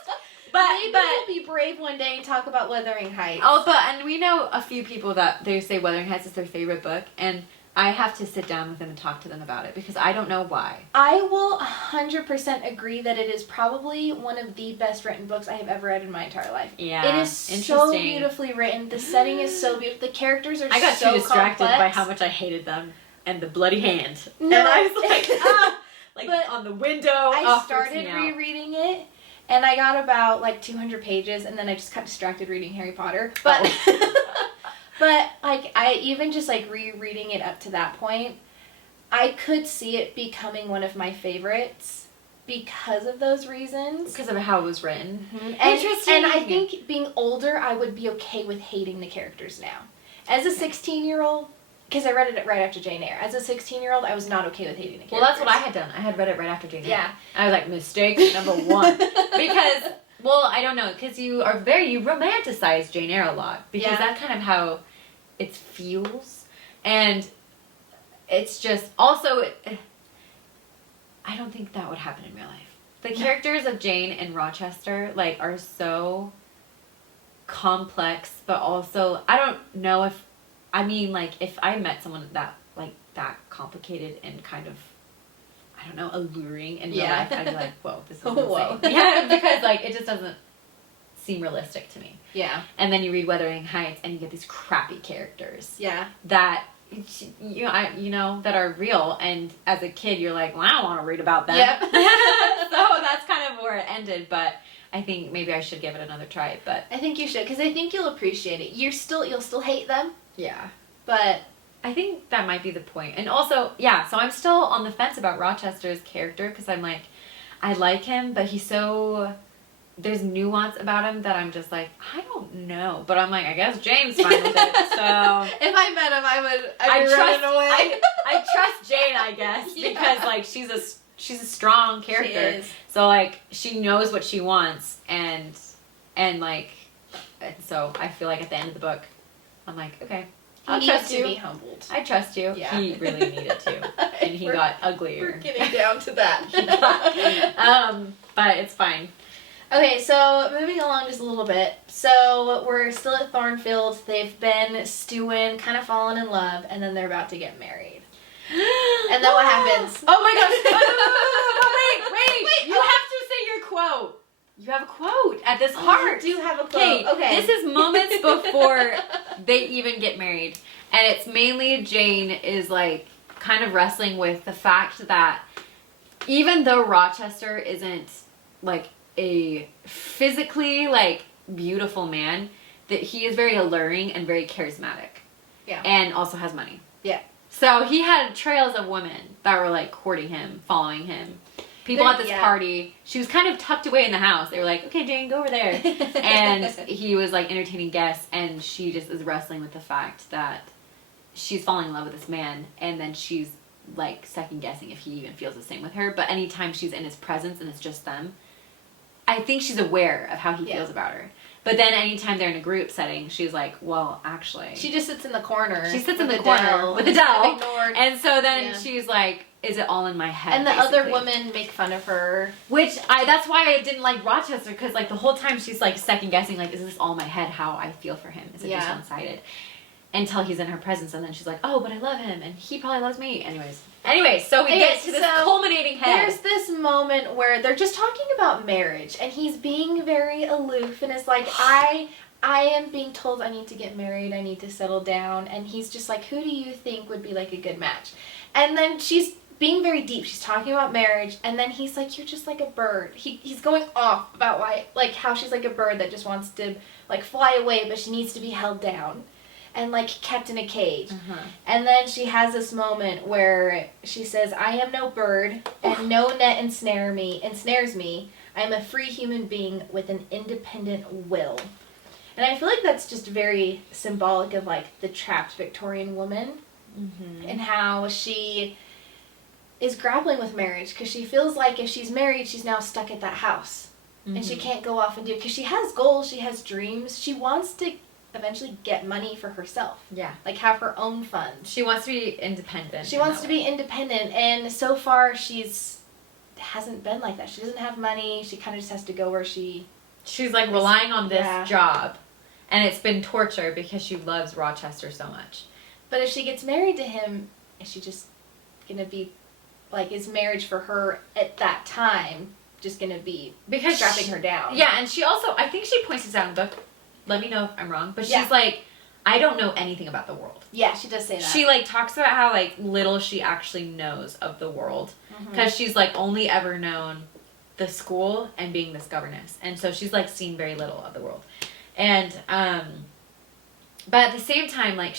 But we'll be brave one day and talk about Wuthering Heights. Oh, and we know a few people that they say Wuthering Heights is their favorite book, and I have to sit down with them and talk to them about it because I don't know why. I will 100% agree that it is probably one of the best written books I have ever read in my entire life. Yeah, it is so beautifully written. The setting is so beautiful. The characters are so complex. I got too distracted by how much I hated them and the bloody hand. No. And I was like, on the window. I started rereading it. And I got about like 200 pages, and then I just got distracted reading Harry Potter. But, but like, I even just like rereading it up to that point, I could see it becoming one of my favorites because of those reasons. Because of how it was written. Interesting. And I think being older, I would be okay with hating the characters now. As a 16-year-old, because I read it right after Jane Eyre. As a 16-year-old, I was not okay with hating the characters. Well, that's what I had done. I had read it right after Jane Eyre. Yeah. I was like, mistake number one. Because, well, I don't know, because you romanticize Jane Eyre a lot. Because that's kind of how it feels. And it's just, also, I don't think that would happen in real life. The characters of Jane and Rochester, like, are so complex, but also, I don't know if, I mean, like, if I met someone that, like, that complicated and kind of, I don't know, alluring in real life, I'd be like, whoa, this is insane. Yeah, because, like, it just doesn't seem realistic to me. Yeah. And then you read Wuthering Heights, and you get these crappy characters. Yeah. That, you know, that are real, and as a kid, you're like, well, I don't want to read about them. Yep. So that's kind of where it ended, but I think maybe I should give it another try, but... I think you should, because I think you'll appreciate it. You'll still hate them. Yeah. But... I think that might be the point. And also, yeah, so I'm still on the fence about Rochester's character, because I'm like, I like him, but he's so... There's nuance about him that I'm just like, I don't know. But I'm like, I guess Jane's fine with it, so... If I met him, I'd be running away. I trust Jane, I guess, because, like, she's a strong character. She is. So, like, she knows what she wants, and so I feel like at the end of the book, I'm like, okay, I'll trust you. He needs to be humbled. I trust you. Yeah. He really needed to, and he got uglier. We're getting down to that. But it's fine. Okay, so moving along just a little bit. So we're still at Thornfield. They've been stewing, kind of falling in love, and then they're about to get married. And then what happens? Oh my gosh! Wait! You have to say your quote. You have a quote at this part. I do have a quote. Okay. This is moments before they even get married, and it's mainly Jane is like kind of wrestling with the fact that even though Rochester isn't like a physically like beautiful man, that he is very alluring and very charismatic. Yeah. And also has money. Yeah. So he had trails of women that were like courting him, following him. People at this party. She was kind of tucked away in the house. They were like, okay, Jane, go over there. And he was like entertaining guests, and she just is wrestling with the fact that she's falling in love with this man, and then she's like second guessing if he even feels the same with her. But anytime she's in his presence and it's just them, I think she's aware of how he feels about her. But then anytime they're in a group setting, she's like, well, actually... She just sits in the corner. She sits in the corner with Adele. And so then she's like, is it all in my head? And the other women make fun of her. Which, that's why I didn't like Rochester, because like the whole time she's like second guessing, like, is this all in my head how I feel for him? Is it just one-sided? Until he's in her presence, and then she's like, oh, but I love him, and he probably loves me. Anyways, so we get to this culminating head. There's this moment where they're just talking about marriage, and he's being very aloof, and is like, I am being told I need to get married, I need to settle down, and he's just like, who do you think would be like a good match? And then she's being very deep. She's talking about marriage, and then he's like, you're just like a bird. He's going off about why, like, how she's like a bird that just wants to like fly away, but she needs to be held down and like kept in a cage. And then she has this moment where she says, I am no bird, and no net ensnares me. I am a free human being with an independent will. And I feel like that's just very symbolic of like the trapped Victorian woman, and how she is grappling with marriage, because she feels like if she's married, she's now stuck at that house, and she can't go off and do it, because she has goals, she has dreams, she wants to eventually get money for herself. Yeah. Like have her own funds. She wants to be independent. She wants to be independent, and so far hasn't been like that. She doesn't have money. She kind of just has to go where she's like relying on this job, and it's been torture because she loves Rochester so much. But if she gets married to him, is she just gonna be like, is marriage for her at that time just gonna be because strapping her down? Yeah, and she also, I think she points this out in the book. Let me know if I'm wrong, but she's like, I don't know anything about the world. Yeah, she does say that. She like talks about how like little she actually knows of the world, because she's like only ever known the school and being this governess, and so she's like seen very little of the world. And but at the same time, like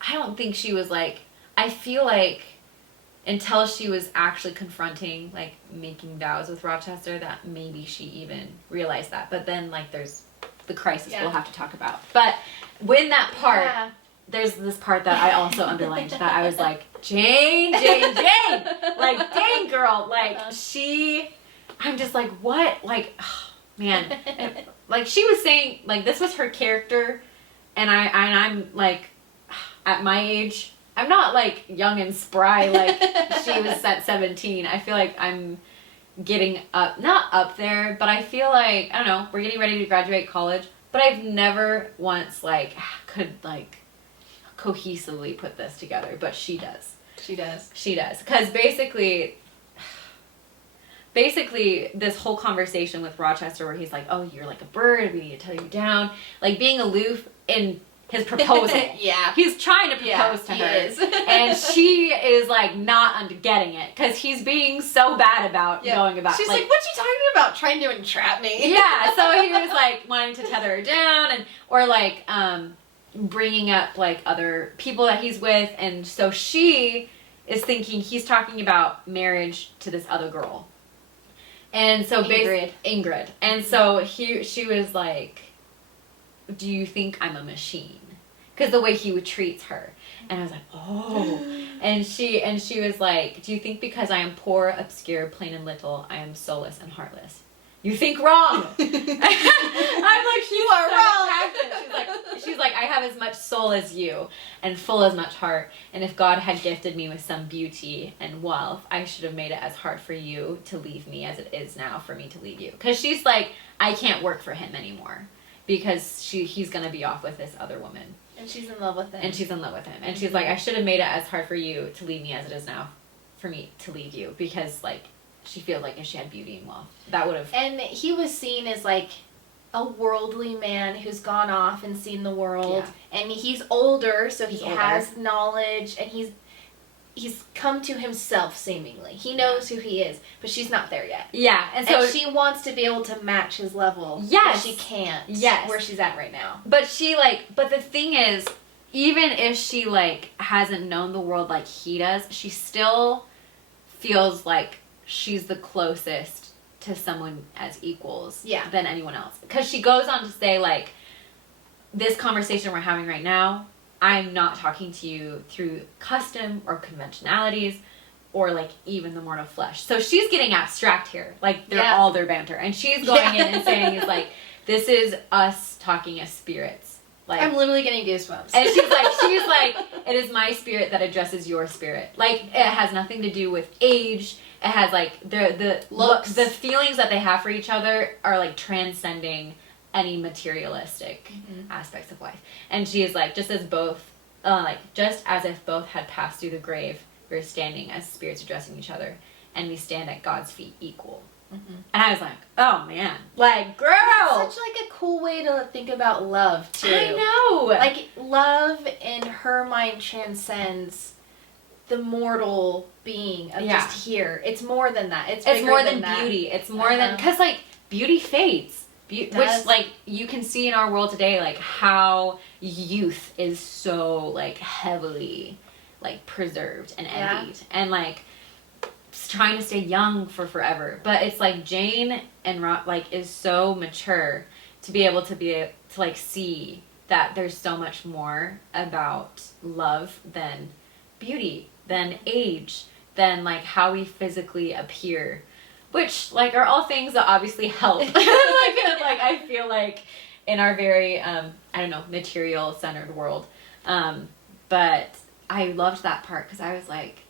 I don't think she was like, I feel like until she was actually confronting like making vows with Rochester, that maybe she even realized that. But then like there's the crisis we'll have to talk about. But when that part, there's this part that I also underlined that I was like, Jane, like, dang girl, like I'm just like, what? Like, oh, man. Like she was saying, like this was her character, and I'm like, at my age, I'm not like young and spry like she was at 17. I feel like I'm getting not up there, but I feel like, I don't know, we're getting ready to graduate college, but I've never once, like, could, like, cohesively put this together, but she does. She does. She does. Because basically, this whole conversation with Rochester where he's like, oh, you're like a bird, we need to tell you down, like, being aloof in his proposal. Yeah. He's trying to propose to her. Is. And she is, like, not getting it, because he's being so bad about going about. She's like, what you talking about, trying to entrap me? Yeah, so he was, like, wanting to tether her down, and or, like, bringing up, like, other people that he's with, and so she is thinking he's talking about marriage to this other girl. And so Ingrid. And so she was like, do you think I'm a machine? Because the way he treats her. And I was like, oh. And she was like, do you think because I am poor, obscure, plain and little, I am soulless and heartless? You think wrong. I'm like, you are wrong. She's like, I have as much soul as you and full as much heart. And if God had gifted me with some beauty and wealth, I should have made it as hard for you to leave me as it is now for me to leave you. Because she's like, I can't work for him anymore because he's going to be off with this other woman. And she's in love with him. And she's like, I should have made it as hard for you to leave me as it is now for me to leave you. Because, like, she feels like if she had beauty and wealth, that would have... And he was seen as, like, a worldly man who's gone off and seen the world. Yeah. And he's older, so he has knowledge, and he's come to himself, seemingly. He knows who he is, but she's not there yet. Yeah, and so she wants to be able to match his level. Yes. But she can't. Yes. Where she's at right now. But but the thing is, even if she, like, hasn't known the world like he does, she still feels like she's the closest to someone as equals than anyone else. Because she goes on to say, like, this conversation we're having right now, I'm not talking to you through custom or conventionalities or, like, even the mortal flesh. So she's getting abstract here. Like, they're all their banter. And she's going in and saying, is like, this is us talking as spirits. Like, I'm literally getting goosebumps. And she's like, it is my spirit that addresses your spirit. Like, it has nothing to do with age. It has, like, the looks, the feelings that they have for each other are, like, transcending any materialistic aspects of life. And she is like, just as if both had passed through the grave, we're standing as spirits addressing each other, and we stand at God's feet equal. And I was like, oh man, like, girl! That's such, like, a cool way to think about love, too. I know! Like, love in her mind transcends the mortal being of just here. It's more than that. It's more than beauty. It's more than... Because, like, beauty fades. Which, like, you can see in our world today, like, how youth is so, like, heavily, like, preserved and envied. And, like, trying to stay young for forever. But it's, like, Jane and like, is so mature to be able to like, see that there's so much more about love than beauty, than age, than, like, how we physically appear. Which, like, are all things that obviously help. like, I feel like in our very, I don't know, material-centered world. But I loved that part because I was like,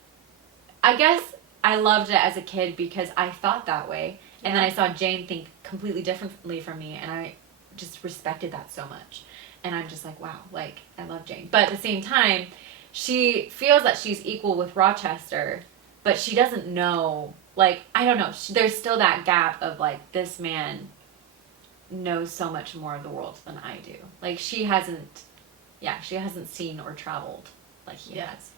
I guess I loved it as a kid because I thought that way. And then I saw Jane think completely differently from me, and I just respected that so much. And I'm just like, wow, like, I love Jane. But at the same time, she feels that she's equal with Rochester, but she doesn't know... Like, I don't know, there's still that gap of, like, this man knows so much more of the world than I do. Like, she hasn't seen or traveled like he has.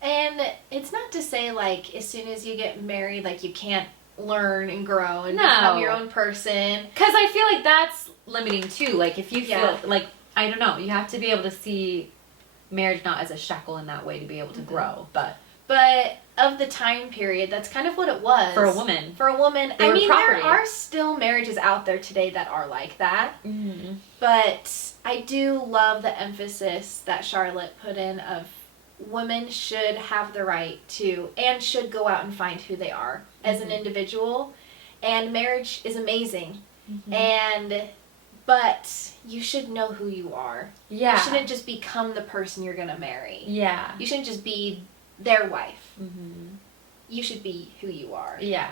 And it's not to say, like, as soon as you get married, like, you can't learn and grow and become your own person. Because I feel like that's limiting, too. Like, if you feel, like, I don't know, you have to be able to see marriage not as a shackle in that way to be able to grow, But of the time period, that's kind of what it was. For a woman. I mean, there are still marriages out there today that are like that. Mm-hmm. But I do love the emphasis that Charlotte put in of women should have the right to, and should go out and find who they are as an individual. And marriage is amazing. Mm-hmm. But you should know who you are. Yeah. You shouldn't just become the person you're going to marry. Yeah. You shouldn't just be their wife. Mm-hmm. You should be who you are. Yeah.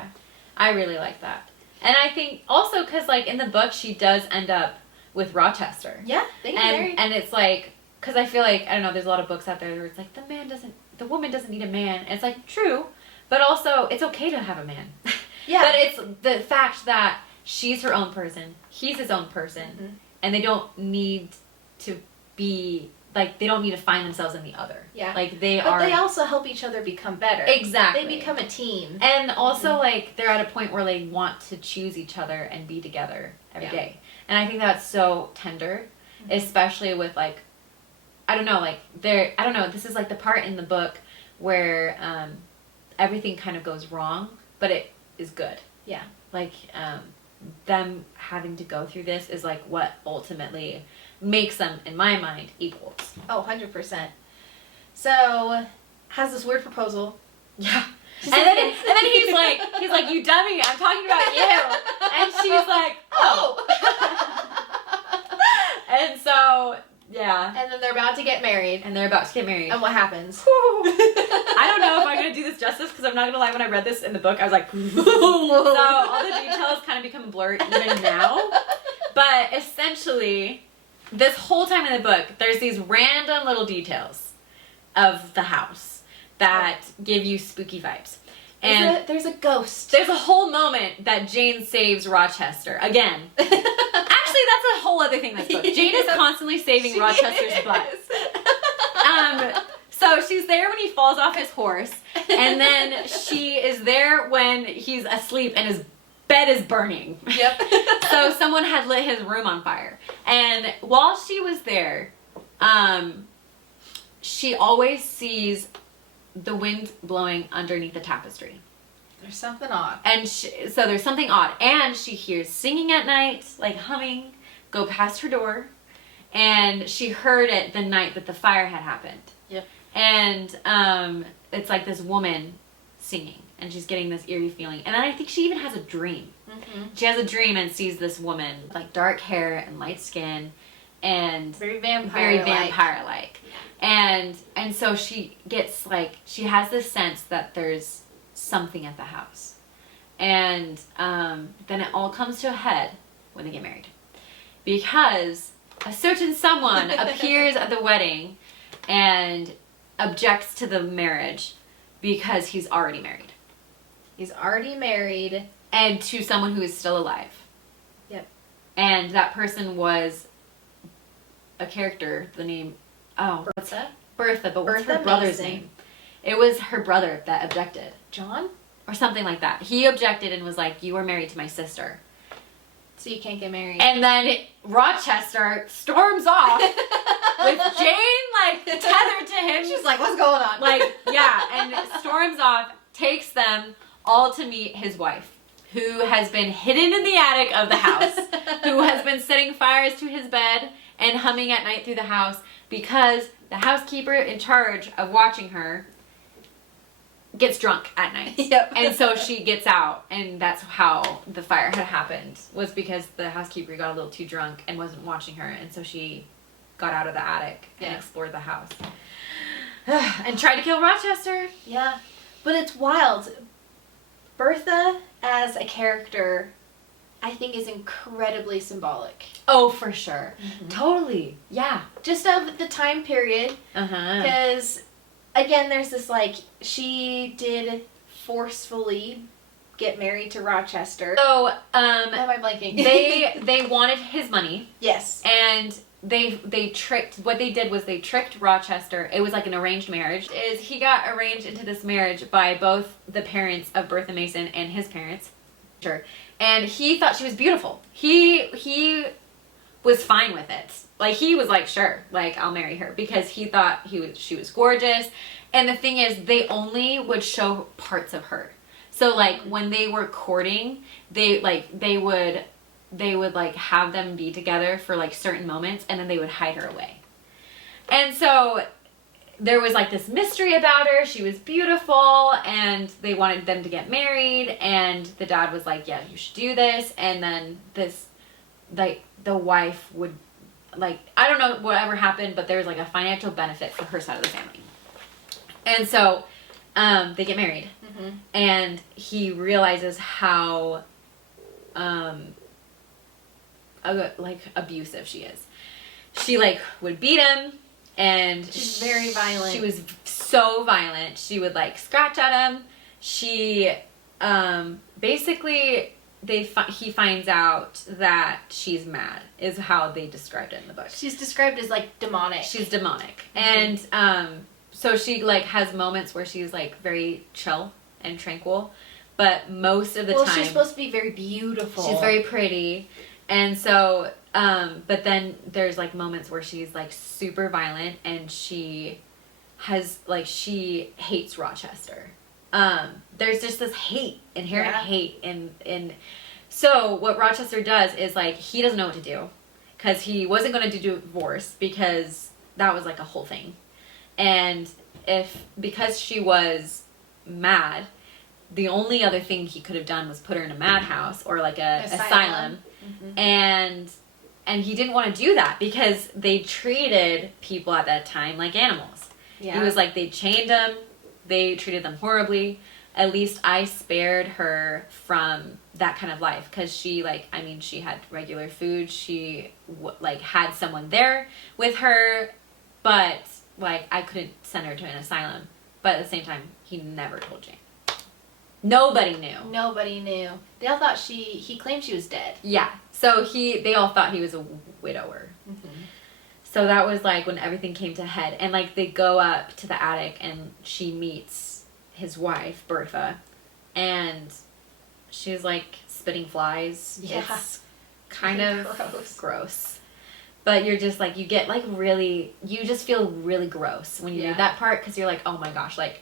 I really like that. And I think also because, like, in the book, she does end up with Rochester. Yeah, they get married. And it's like, because I feel like, I don't know, there's a lot of books out there where it's like, the woman doesn't need a man. And it's like, true, but also it's okay to have a man. Yeah. But it's the fact that she's her own person, he's his own person, and they don't need to be, like, they don't need to find themselves in the other. Yeah. Like, but they also help each other become better. Exactly. They become a team. And also, like, they're at a point where they want to choose each other and be together every day. And I think that's so tender, especially with, like, I don't know, this is, like, the part in the book where everything kind of goes wrong, but it is good. Yeah. Like, them having to go through this is, like, what ultimately makes them, in my mind, equals. Oh, 100%. So, has this weird proposal. Yeah. And then he's like, you dummy, I'm talking about you. And she's like, oh. And so, yeah. And then they're about to get married. And And what happens? I don't know if I'm going to do this justice, because I'm not going to lie, when I read this in the book, I was like, so all the details kind of become blurred even now. But essentially, this whole time in the book, there's these random little details of the house that give you spooky vibes. And there's a ghost. There's a whole moment that Jane saves Rochester. Again. Actually, that's a whole other thing in this book. Jane is constantly saving Rochester's butt. So she's there when he falls off his horse, and then she is there when he's asleep and his bed is burning. Yep. So someone had lit his room on fire. And while she was there, she always sees the wind blowing underneath the tapestry. There's something odd. And so there's something odd. And she hears singing at night, like humming, go past her door. And she heard it the night that the fire had happened. Yep. And it's like this woman singing. And she's getting this eerie feeling. And then I think she even has a dream. Mm-hmm. She has a dream and sees this woman, like dark hair and light skin. And very vampire-like. And so she gets, like, she has this sense that there's something at the house. And then it all comes to a head when they get married. Because a certain someone appears at the wedding and objects to the marriage because he's already married. He's already married. And to someone who is still alive. Yep. And that person was a character, the name... Oh, Bertha, but what's her brother's name? It was her brother that objected. John? Or something like that. He objected and was like, you were married to my sister. So you can't get married. And then Rochester storms off with Jane, like, tethered to him. She's like, what's going on? Like, yeah, and storms off, takes them all to meet his wife, who has been hidden in the attic of the house, who has been setting fires to his bed and humming at night through the house, because the housekeeper in charge of watching her gets drunk at night. Yep. And so she gets out, and that's how the fire had happened, was because the housekeeper got a little too drunk and wasn't watching her, and so she got out of the attic and explored the house. And tried to kill Rochester. Yeah. But it's wild. Bertha, as a character, I think is incredibly symbolic. Oh, for sure. Mm-hmm. Totally. Yeah. Just of the time period. Uh-huh. Because, again, there's this, like, she did forcefully get married to Rochester. So, why am I blanking? they wanted his money. Yes. And they tricked, what they did was they tricked Rochester. It was like an arranged marriage. He got arranged into this marriage by both the parents of Bertha Mason and his parents. Sure. And he thought she was beautiful. He was fine with it. Like, he was like, sure, like, I'll marry her, because he thought she was gorgeous. And the thing is, they only would show parts of her. So, like, when they were courting, they would like have them be together for like certain moments, and then they would hide her away. And so there was like this mystery about her. She was beautiful, and they wanted them to get married, and the dad was like, yeah, you should do this. And then this, like, the wife would, like, I don't know whatever happened, but there was like a financial benefit for her side of the family. And so they get married. And he realizes how, like, abusive she is. She, like, would beat him, and she's very violent. She was so violent. She would, like, scratch at him. She, basically, he finds out that she's mad, is how they described it in the book. She's described as, like, demonic. She's demonic. And, so she, like, has moments where she's, like, very chill and tranquil, but most of the time... she's supposed to be very beautiful. She's very pretty. And so, but then there's, like, moments where she's, like, super violent, and she has, like, she hates Rochester. There's just this inherent hate in so what Rochester does is, like, he doesn't know what to do, because he wasn't going to do divorce, because that was, like, a whole thing. And because she was mad, the only other thing he could have done was put her in a madhouse or, like, a asylum. And he didn't want to do that, because they treated people at that time like animals. He was like, they chained them, they treated them horribly. At least I spared her from that kind of life, because she, like, I mean, she had regular food, she like had someone there with her, but, like, I couldn't send her to an asylum. But at the same time, he never told Jane. Nobody knew. Nobody knew. They all thought he claimed she was dead. Yeah. So they all thought he was a widower. So that was, like, when everything came to head. And, like, they go up to the attic, and she meets his wife, Bertha. And she's, like, spitting flies. Yeah. It's kind of gross. But you're just, like, you get, like, really, you just feel really gross when you read that part, because you're like, oh my gosh, like,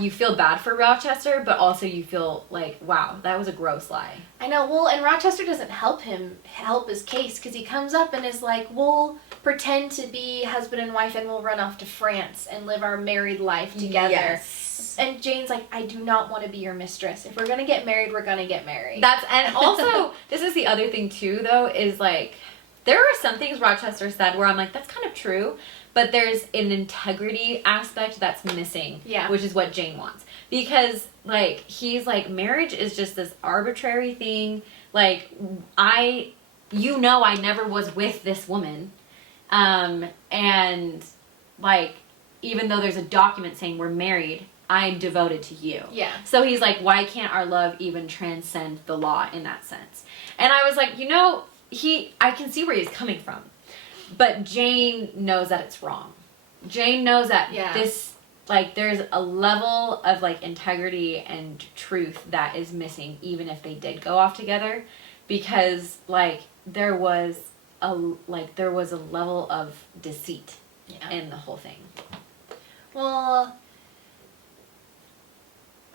you feel bad for Rochester, but also you feel like, wow, that was a gross lie. I know. Well, and Rochester doesn't help his case, because he comes up and is like, we'll pretend to be husband and wife, and we'll run off to France and live our married life together. Yes. And Jane's like, I do not want to be your mistress. If we're going to get married, we're going to get married. And also, this is the other thing too, though, is, like, there are some things Rochester said where I'm like, that's kind of true. But there's an integrity aspect that's missing, which is what Jane wants. Because, like, he's like, marriage is just this arbitrary thing. Like, I never was with this woman. And, like, even though there's a document saying we're married, I'm devoted to you. Yeah. So he's like, why can't our love even transcend the law in that sense? And I was like, I can see where he's coming from. But Jane knows that it's wrong. Jane knows that this, like, there's a level of, like, integrity and truth that is missing, even if they did go off together, because, like, there was a level of deceit in the whole thing. Well,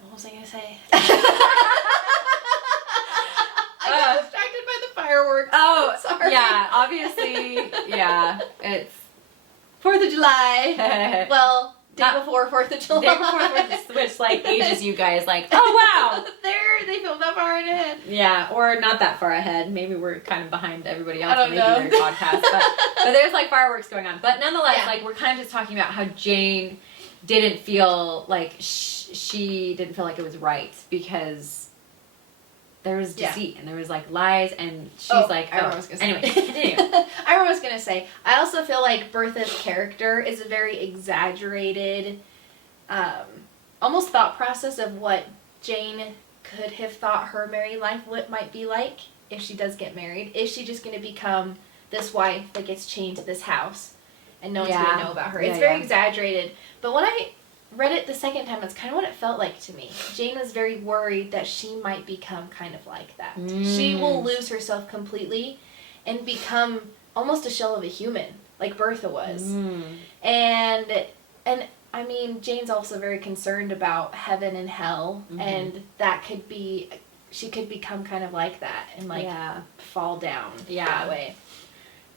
what was I gonna say? I got distracted by the fireworks. Oh, sorry. Yeah, obviously, it's 4th of July. Well, day before 4th of July. Day before 4th, which, like, ages you guys, like, oh, wow. They filmed that far ahead. Yeah, or not that far ahead. Maybe we're kind of behind everybody else making know. their podcast. But there's, like, fireworks going on. But nonetheless, like, we're kind of just talking about how Jane didn't feel like she didn't feel like it was right, because there was deceit and there was, like, lies, and she's like, I remember what I was gonna say. Anyway, continue. I remember what I was gonna say. I also feel like Bertha's character is a very exaggerated, almost thought process of what Jane could have thought her married life might be like if she does get married. Is she just gonna become this wife that gets chained to this house and no one's gonna know about her? It's very exaggerated. But when I read it the second time, it's kind of what it felt like to me. Jane was very worried that she might become kind of like that. She will lose herself completely and become almost a shell of a human, like Bertha was. And I mean, Jane's also very concerned about heaven and hell, and that could be, she could become kind of like that and, like, fall down that way.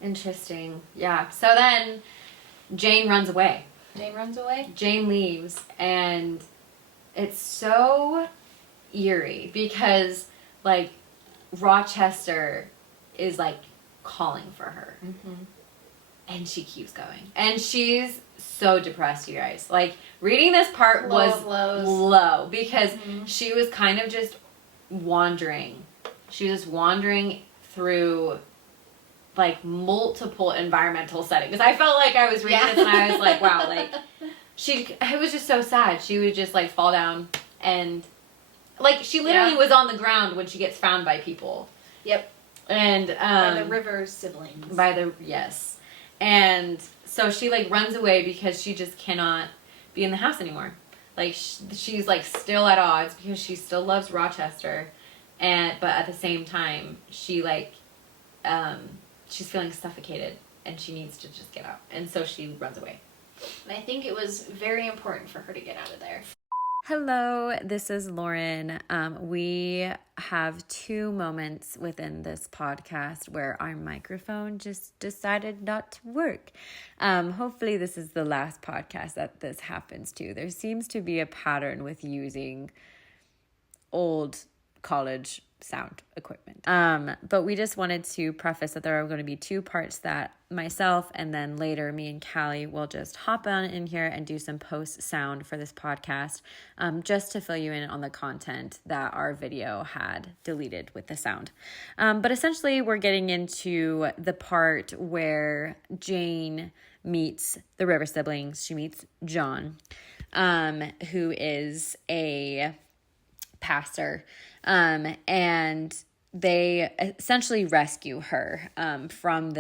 Interesting. Yeah. So then Jane runs away. Jane leaves, and it's so eerie because, like, Rochester is, like, calling for her. And she keeps going. And she's so depressed, you guys. Like, reading this part was low because she was kind of just wandering. She was just wandering through, like, multiple environmental settings. I felt like I was reading this and I was like, wow, like, it was just so sad. She would just, like, fall down and, like, she literally was on the ground when she gets found by people. Yep. And, by the River's siblings. Yes. And so she, like, runs away because she just cannot be in the house anymore. Like, she's, like, still at odds because she still loves Rochester. But at the same time, she, like, she's feeling suffocated and she needs to just get out. And so she runs away. And I think it was very important for her to get out of there. Hello, this is Lauren. We have 2 moments within this podcast where our microphone just decided not to work. Hopefully this is the last podcast that this happens to. There seems to be a pattern with using old college sound equipment. But we just wanted to preface that there are going to be 2 parts that myself and then later me and Callie will just hop on in here and do some post sound for this podcast, just to fill you in on the content that our video had deleted with the sound. But essentially we're getting into the part where Jane meets the River siblings. She meets John, who is a pastor, and they essentially rescue her from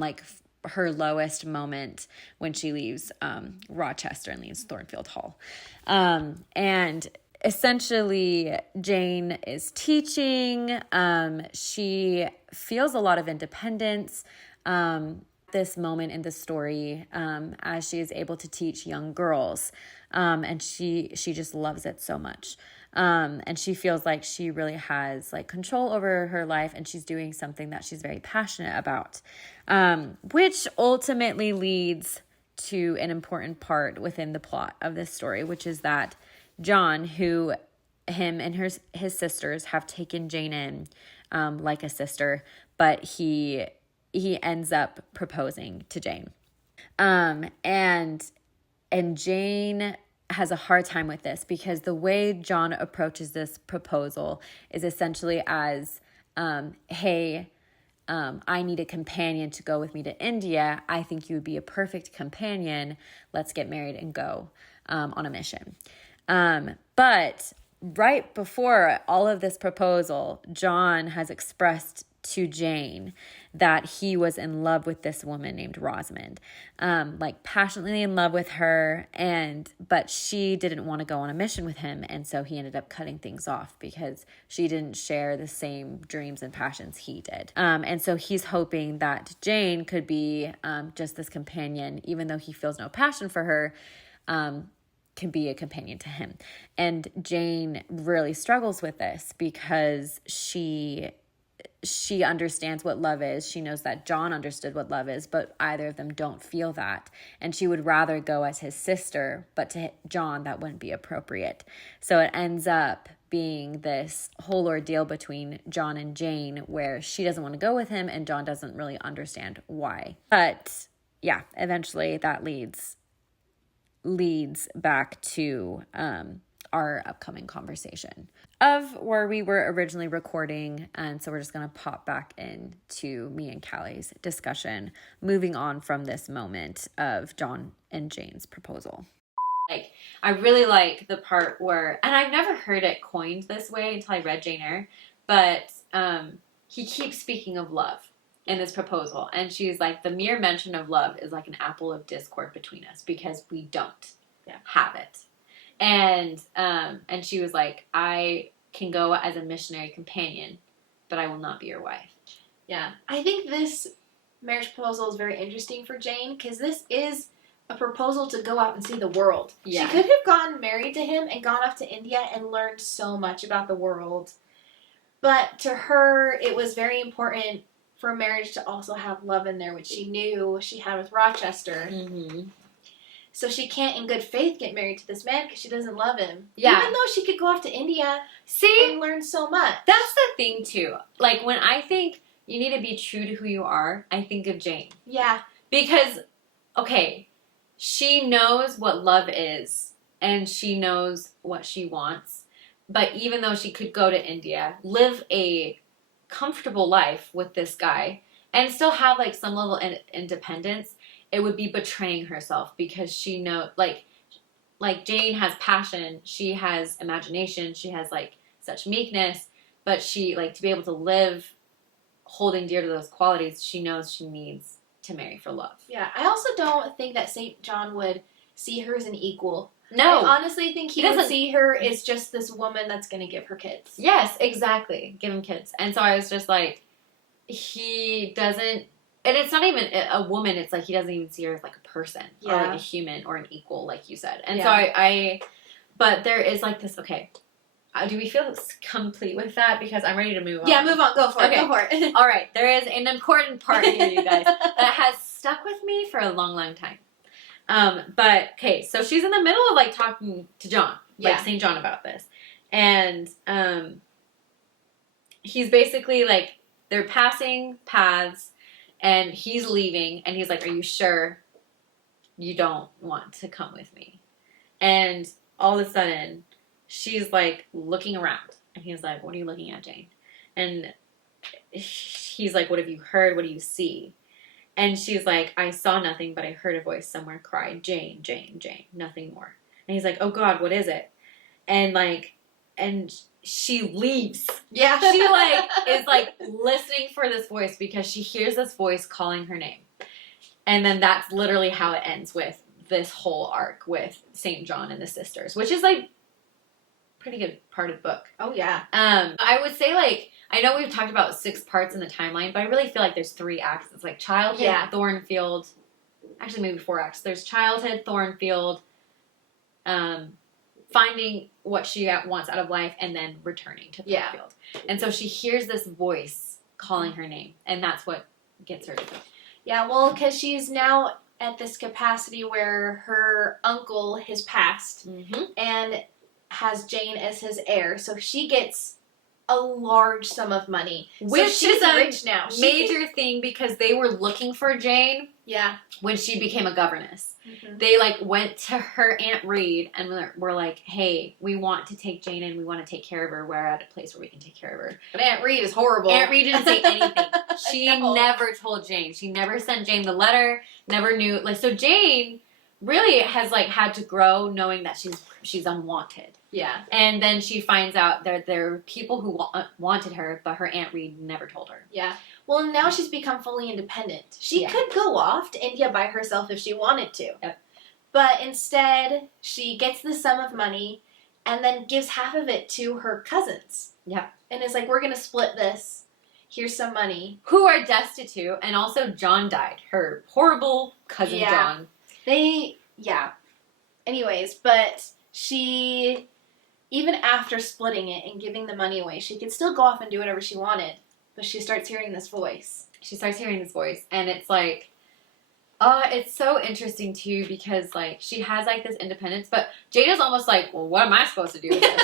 like her lowest moment when she leaves Rochester and leaves Thornfield Hall. And essentially Jane is teaching. She feels a lot of independence this moment in the story, as she is able to teach young girls, and she just loves it so much. And she feels like she really has, like, control over her life, and she's doing something that she's very passionate about, which ultimately leads to an important part within the plot of this story, which is that John, him and his sisters have taken Jane in, like a sister, but he ends up proposing to Jane. And Jane has a hard time with this because the way John approaches this proposal is essentially as, hey, I need a companion to go with me to India. I think you would be a perfect companion. Let's get married and go on a mission. But right before all of this proposal, John has expressed to Jane that he was in love with this woman named Rosamond, like passionately in love with her, but she didn't want to go on a mission with him, and so he ended up cutting things off because she didn't share the same dreams and passions he did. And so he's hoping that Jane could be just this companion, even though he feels no passion for her, can be a companion to him. And Jane really struggles with this because she understands what love is. She knows that John understood what love is, but either of them don't feel that. And she would rather go as his sister, but to John, that wouldn't be appropriate. So it ends up being this whole ordeal between John and Jane where she doesn't want to go with him and John doesn't really understand why. But yeah, eventually that leads back to our upcoming conversation of where we were originally recording. And so we're just going to pop back into me and Callie's discussion, moving on from this moment of John and Jane's proposal. Like, I really like the part where, and I've never heard it coined this way until I read Jane Eyre, but he keeps speaking of love in this proposal. And she's like, the mere mention of love is like an apple of discord between us because we don't have it. And she was like, I can go as a missionary companion, but I will not be your wife. Yeah. I think this marriage proposal is very interesting for Jane because this is a proposal to go out and see the world. Yeah. She could have gotten married to him and gone off to India and learned so much about the world. But to her, it was very important for marriage to also have love in there, which she knew she had with Rochester. Mm-hmm. So she can't, in good faith, get married to this man because she doesn't love him. Yeah. Even though she could go off to India and learn so much. That's the thing, too. Like, when I think you need to be true to who you are, I think of Jane. Yeah. Because, okay, she knows what love is, and she knows what she wants. But even though she could go to India, live a comfortable life with this guy, and still have, like, some level of independence, it would be betraying herself, because she knows, like Jane has passion, she has imagination, she has, like, such meekness, but she, like, to be able to live holding dear to those qualities, she knows she needs to marry for love. Yeah, I also don't think that St. John would see her as an equal. No. I honestly think he would see her as just this woman that's going to give her kids. Yes, exactly. Give him kids. And so I was just like, he doesn't, and it's not even a woman, it's like he doesn't even see her as like a person or like a human or an equal, like you said. And so but there is like this, okay, do we feel complete with that? Because I'm ready to move on. Yeah, move on. Go for it. Go for it. All right. There is an important part here, you guys, that has stuck with me for a long, long time. But, okay, so she's in the middle of, like, talking to John, like, St. John about this. And he's basically, like, they're passing paths, and he's leaving, and he's like, are you sure you don't want to come with me? And all of a sudden, she's, like, looking around. And he's like, what are you looking at, Jane? And he's like, what have you heard? What do you see? And she's like, I saw nothing, but I heard a voice somewhere cry, Jane, Jane, Jane, nothing more. And he's like, oh, God, what is it? And, like, and she leaves. Yeah. She, like, is, like, listening for this voice because she hears this voice calling her name. And then that's literally how it ends with this whole arc with St. John and the sisters, which is, like, pretty good part of the book. Oh, yeah. I would say, like, I know we've talked about 6 parts in the timeline, but I really feel like there's 3 acts. It's like childhood, Thornfield, actually maybe 4 acts. There's childhood, Thornfield, finding what she wants out of life, and then returning to Thornfield. And so she hears this voice calling her name, and that's what gets her to go. Yeah, well, because she's now at this capacity where her uncle has passed and has Jane as his heir, so she gets a large sum of money. Which so she's is rich now. Major thing, because they were looking for Jane when she became a governess. They, like, went to her Aunt Reed and were like, hey, we want to take Jane in. We want to take care of her. We're at a place where we can take care of her. But Aunt Reed is horrible. Aunt Reed didn't say anything. She never told Jane. She never sent Jane the letter, never knew. Like, so Jane really has, like, had to grow knowing that she's unwanted. Yeah. And then she finds out that there are people who wanted her, but her Aunt Reed never told her. Yeah. Well, now she's become fully independent. She could go off to India by herself if she wanted to. Yep. But instead, she gets the sum of money and then gives half of it to her cousins. Yeah. And is like, we're going to split this. Here's some money. Who are destitute. And also John died. Her horrible cousin John. Anyways, but she, even after splitting it and giving the money away, she could still go off and do whatever she wanted. But she starts hearing this voice. And it's like, it's so interesting too, because, like, she has, like, this independence, but Jane is almost like, well, what am I supposed to do with this?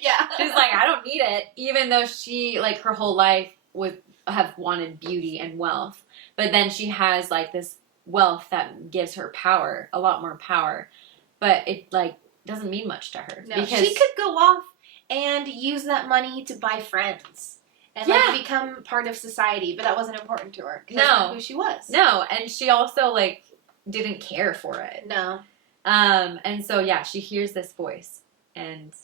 Yeah. She's like, I don't need it, even though she, like, her whole life would have wanted beauty and wealth, but then she has, like, this wealth that gives her power, a lot more power, but it, like, doesn't mean much to her. No, because she could go off and use that money to buy friends. And, like, become part of society, but that wasn't important to her. Because that's not who she was. No, and she also, like, didn't care for it. No. And so, she hears this voice, and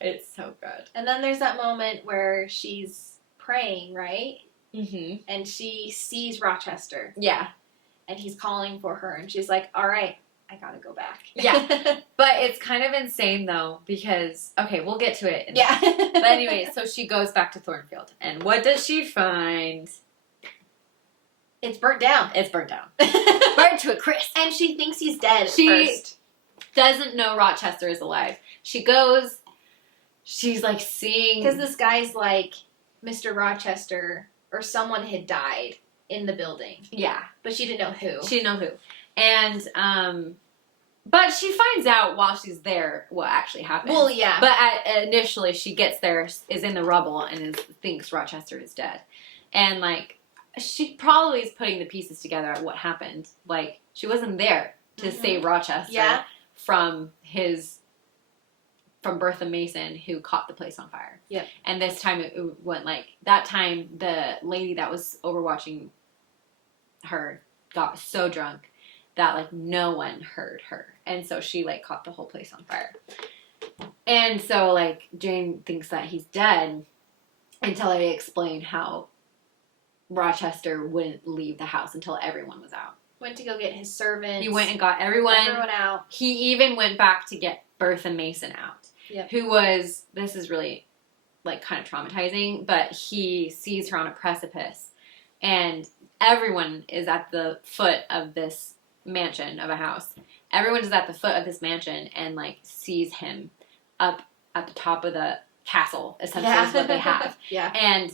it's so good. And then there's that moment where she's praying, right? Mm-hmm. And she sees Rochester. Yeah. And he's calling for her, and she's like, all right, I gotta go back. Yeah. But it's kind of insane, though, because, okay, we'll get to it. But anyway, so she goes back to Thornfield. And what does she find? It's burnt down. Burnt to a crisp. And she thinks he's dead at she first. Doesn't know Rochester is alive. She goes, she's, like, seeing... Because this guy's like, Mr. Rochester, or someone had died in the building. Yeah. But she didn't know who. And, but she finds out while she's there what actually happened. Well, yeah. But initially, she gets there, is in the rubble, and thinks Rochester is dead. And, like, she probably is putting the pieces together at what happened. Like, she wasn't there to save Rochester from Bertha Mason, who caught the place on fire. Yep. And this time it went like, that time the lady that was overwatching her got so drunk that, like, no one heard her. And so she, like, caught the whole place on fire. And so, like, Jane thinks that he's dead until I explain how Rochester wouldn't leave the house until everyone was out. Went to go get his servants. He went and got everyone out. He even went back to get Bertha Mason out. Yep. Who was, this is really, like, kind of traumatizing, but he sees her on a precipice, and everyone is at the foot of this mansion of a house. Everyone is at the foot of this mansion and, like, sees him up at the top of the castle, essentially is what they have. Yeah. And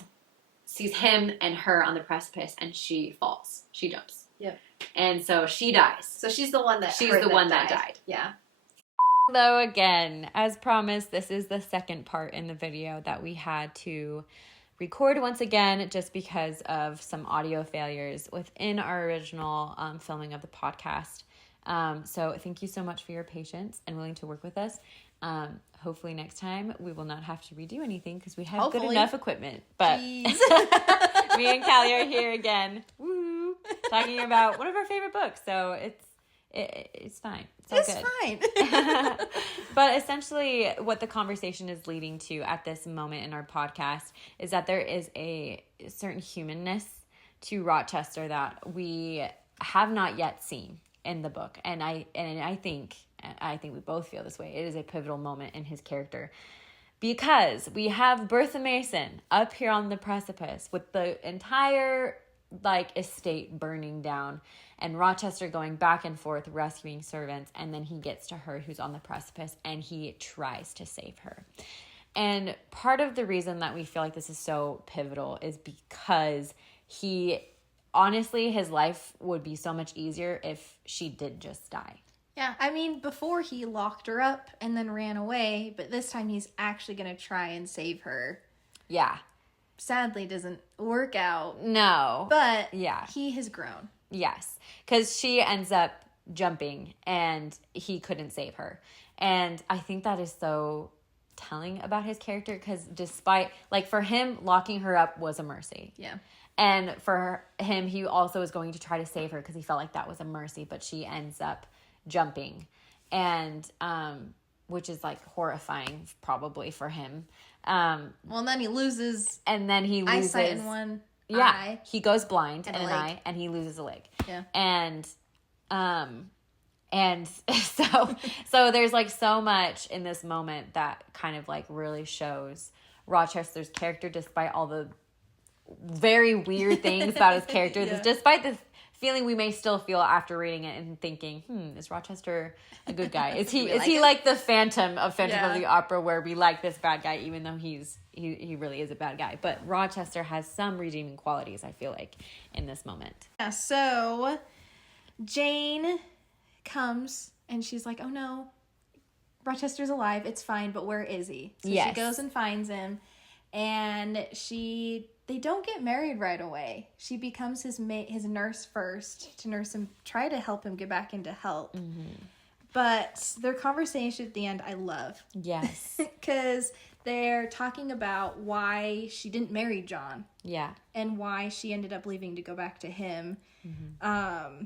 sees him and her on the precipice, and she falls. She jumps. Yep. And so she dies. So she's the one that died. Yeah. Hello again. As promised, this is the second part in the video that we had to record once again just because of some audio failures within our original filming of the podcast. So thank you so much for your patience and willing to work with us. Hopefully next time we will not have to redo anything because we have good enough equipment. But me and Callie are here again, woo, talking about one of our favorite books. So it's fine. It's fine. But essentially what the conversation is leading to at this moment in our podcast is that there is a certain humanness to Rochester that we have not yet seen in the book. And I think we both feel this way. It is a pivotal moment in his character because we have Bertha Mason up here on the precipice with the entire, like, estate burning down and Rochester going back and forth rescuing servants, and then he gets to her who's on the precipice and he tries to save her. And part of the reason that we feel like this is so pivotal is because honestly, his life would be so much easier if she did just die. Yeah, I mean, before he locked her up and then ran away, but this time he's actually going to try and save her. Yeah. Sadly, doesn't work out. No. But yeah, he has grown. Yes, because she ends up jumping and he couldn't save her. And I think that is so telling about his character because despite, like, for him, locking her up was a mercy. Yeah. And for him, he also was going to try to save her because he felt like that was a mercy, but she ends up jumping. And, which is, like, horrifying probably for him. Well, and then he loses eyesight in one eye. He goes blind in an eye and he loses a leg. Yeah. And so there's, like, so much in this moment that kind of, like, really shows Rochester's character despite all the very weird things about his character. Yeah. Despite the feeling we may still feel after reading it and thinking, is Rochester a good guy? Is he like the Phantom of the Opera where we like this bad guy even though he really is a bad guy? But Rochester has some redeeming qualities, I feel like, in this moment. Yeah, so Jane comes and she's like, oh no, Rochester's alive, it's fine, but where is he? So she goes and finds him, and they don't get married right away. She becomes his nurse first to nurse him, try to help him get back into health. Mm-hmm. But their conversation at the end, I love. Yes. Because they're talking about why she didn't marry John. Yeah. And why she ended up leaving to go back to him. Mm-hmm.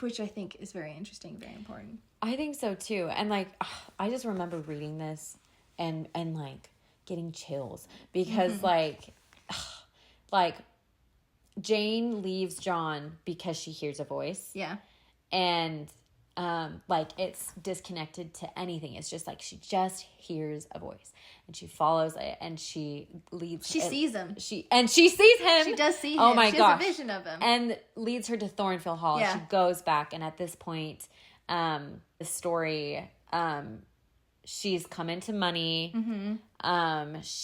Which I think is very interesting, very important. I think so too. And, like, I just remember reading this and like getting chills because mm-hmm. like Jane leaves John because she hears a voice. Yeah. And like, it's disconnected to anything. It's just like she just hears a voice and she follows it and she leads. She sees him. She sees him. She does see him. Oh my gosh. She has a vision of him. And leads her to Thornfield Hall. Yeah. She goes back, and at this point, the story, she's come into money. Mm-hmm.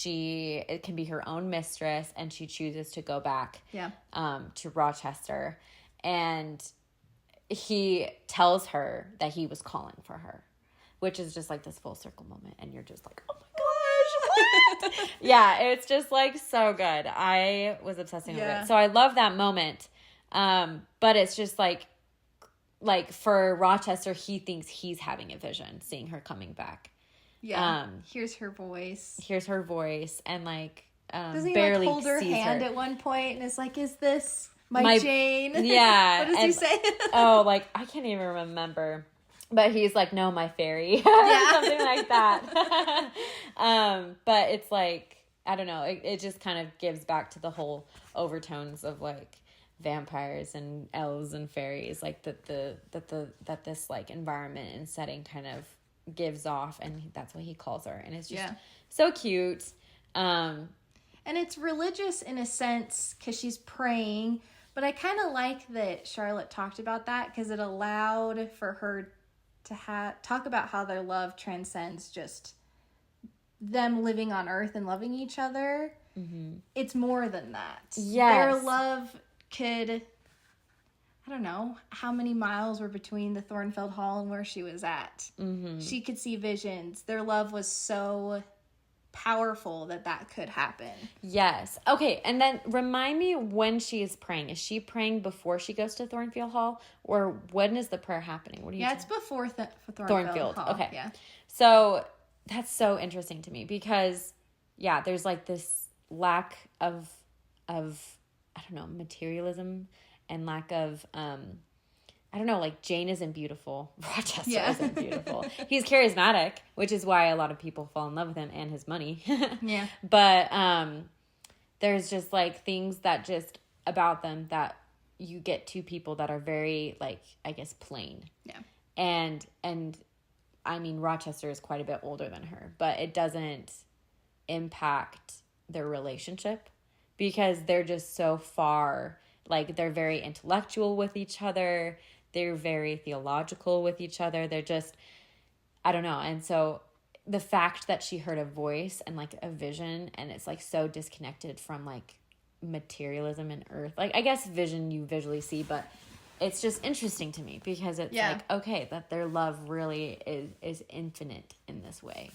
It can be her own mistress, and she chooses to go back. Yeah. To Rochester, and he tells her that he was calling for her, which is just like this full circle moment, and you're just like, oh my gosh, Yeah, it's just like so good. I was obsessing over it. So I love that moment. But it's just like for Rochester, he thinks he's having a vision, seeing her coming back. Yeah. Here's her voice. And like, doesn't he barely hold her hand at one point and is like, is this my Jane? Yeah. What does he say? I can't even remember. But he's like, no, my fairy. Something like that. But it's like, I don't know. It just kind of gives back to the whole overtones of like vampires and elves and fairies, like that this like environment and setting kind of gives off, and that's what he calls her, and it's just so cute. And it's religious in a sense because she's praying, but I kind of like that Charlotte talked about that because it allowed for her to talk about how their love transcends just them living on earth and loving each other. Mm-hmm. It's more than that. Yes. Their love could, I don't know how many miles were between the Thornfield Hall and where she was at. Mm-hmm. She could see visions. Their love was so powerful that could happen. Yes. Okay, and then remind me when she is praying. Is she praying before she goes to Thornfield Hall, or when is the prayer happening? What do you? It's before Thornfield Hall. Okay. Yeah. So that's so interesting to me because, there's like this lack of I don't know, materialism and lack of I don't know, like Jane isn't beautiful. Rochester isn't beautiful. He's charismatic, which is why a lot of people fall in love with him and his money. Yeah. But there's just like things that just about them that you get two people that are very like, I guess, plain. Yeah. And I mean, Rochester is quite a bit older than her, but it doesn't impact their relationship because they're just so far, like they're very intellectual with each other. They're very theological with each other. They're just, I don't know. And so the fact that she heard a voice and like a vision, and it's like so disconnected from like materialism and earth. Like, I guess vision you visually see, but it's just interesting to me because it's like, okay, that their love really is infinite in this way.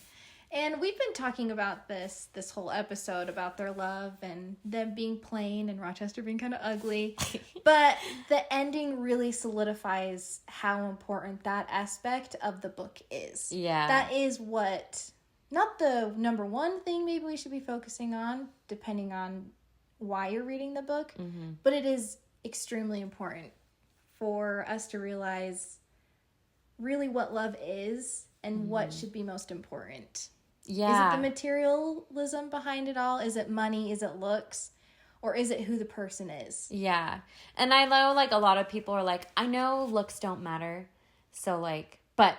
And we've been talking about this whole episode about their love and them being plain and Rochester being kind of ugly. But the ending really solidifies how important that aspect of the book is. Yeah. That is what, not the number one thing maybe we should be focusing on, depending on why you're reading the book, but it is extremely important for us to realize really what love is and what should be most important. Yeah. Is it the materialism behind it all? Is it money? Is it looks? Or is it who the person is? Yeah. And I know like a lot of people are like, I know looks don't matter. So like, but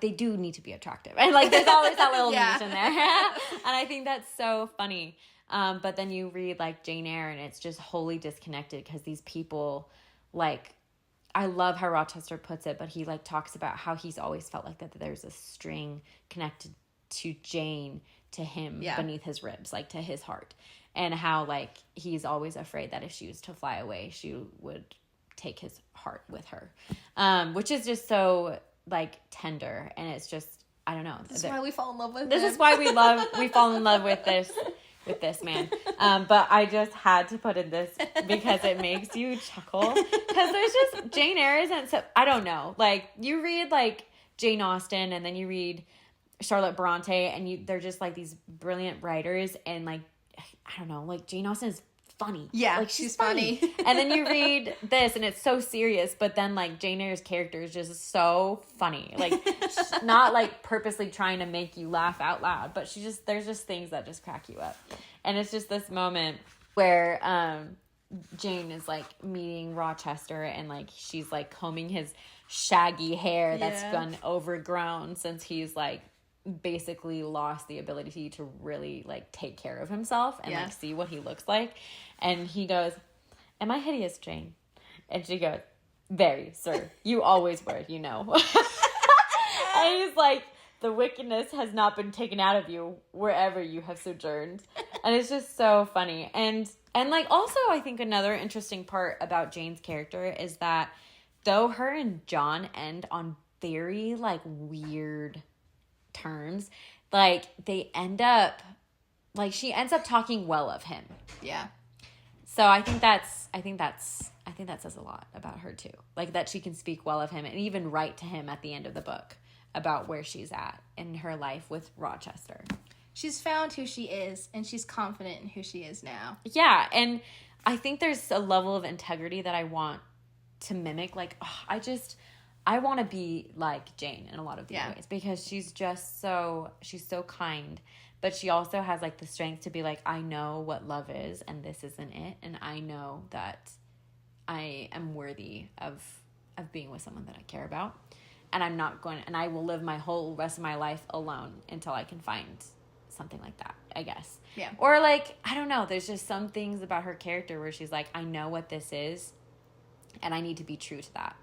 they do need to be attractive. And like there's always that little niche in there. And I think that's so funny. But then you read like Jane Eyre and it's just wholly disconnected because these people like, I love how Rochester puts it, but he like talks about how he's always felt like that there's a string connected to Jane, to him beneath his ribs, like to his heart, and how like he's always afraid that if she was to fly away, she would take his heart with her, which is just so like tender, and it's just, I don't know. This is why we fall in love with this him. is why we fall in love with this man. But I just had to put in this because it makes you chuckle. Because there's just, Jane Eyre isn't so, I don't know. Like, you read, like, Jane Austen, and then you read Charlotte Bronte, and they're just, like, these brilliant writers, and, like, I don't know, like, Jane Austen is funny. Yeah, like, she's funny. And then you read this, and it's so serious, but then, like, Jane Eyre's character is just so funny. Like, not, like, purposely trying to make you laugh out loud, but there's just things that just crack you up. And it's just this moment where Jane is, like, meeting Rochester, and, like, she's, like, combing his shaggy hair that's been overgrown since he's, like, basically lost the ability to really like take care of himself and like see what he looks like. And he goes, "Am I hideous, Jane?" And she goes, "Very, sir. You always were, you know." And he's like, "The wickedness has not been taken out of you wherever you have sojourned." And it's just so funny. And like also I think another interesting part about Jane's character is that though her and John end on very like weird terms, like, they end up, like, she ends up talking well of him. Yeah. So I think that says a lot about her too. Like, that she can speak well of him and even write to him at the end of the book about where she's at in her life with Rochester. She's found who she is, and she's confident in who she is now. Yeah, and I think there's a level of integrity that I want to mimic. Like, I want to be like Jane in a lot of these ways, because she's so kind, but she also has, like, the strength to be like, I know what love is, and this isn't it, and I know that I am worthy of being with someone that I care about, and I will live my whole rest of my life alone until I can find something like that, I guess. Yeah. Or, like, I don't know, there's just some things about her character where she's like, I know what this is, and I need to be true to that.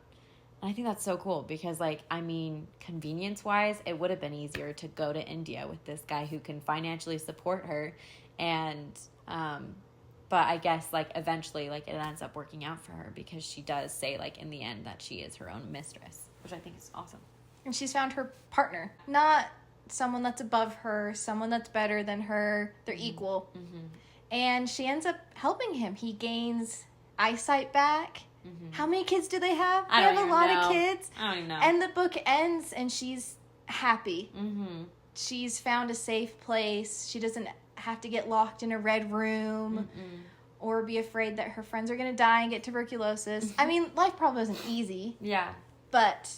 And I think that's so cool because, like, I mean, convenience-wise, it would have been easier to go to India with this guy who can financially support her. And, but I guess, like, eventually, like, it ends up working out for her because she does say, like, in the end that she is her own mistress, which I think is awesome. And she's found her partner. Not someone that's above her, someone that's better than her. They're equal. Mm-hmm. And she ends up helping him. He gains eyesight back. Mm-hmm. How many kids do they have? They have a lot of kids. I don't even know. And the book ends and she's happy. Mm-hmm. She's found a safe place. She doesn't have to get locked in a red room or be afraid that her friends are going to die and get tuberculosis. I mean, life probably isn't easy. Yeah. But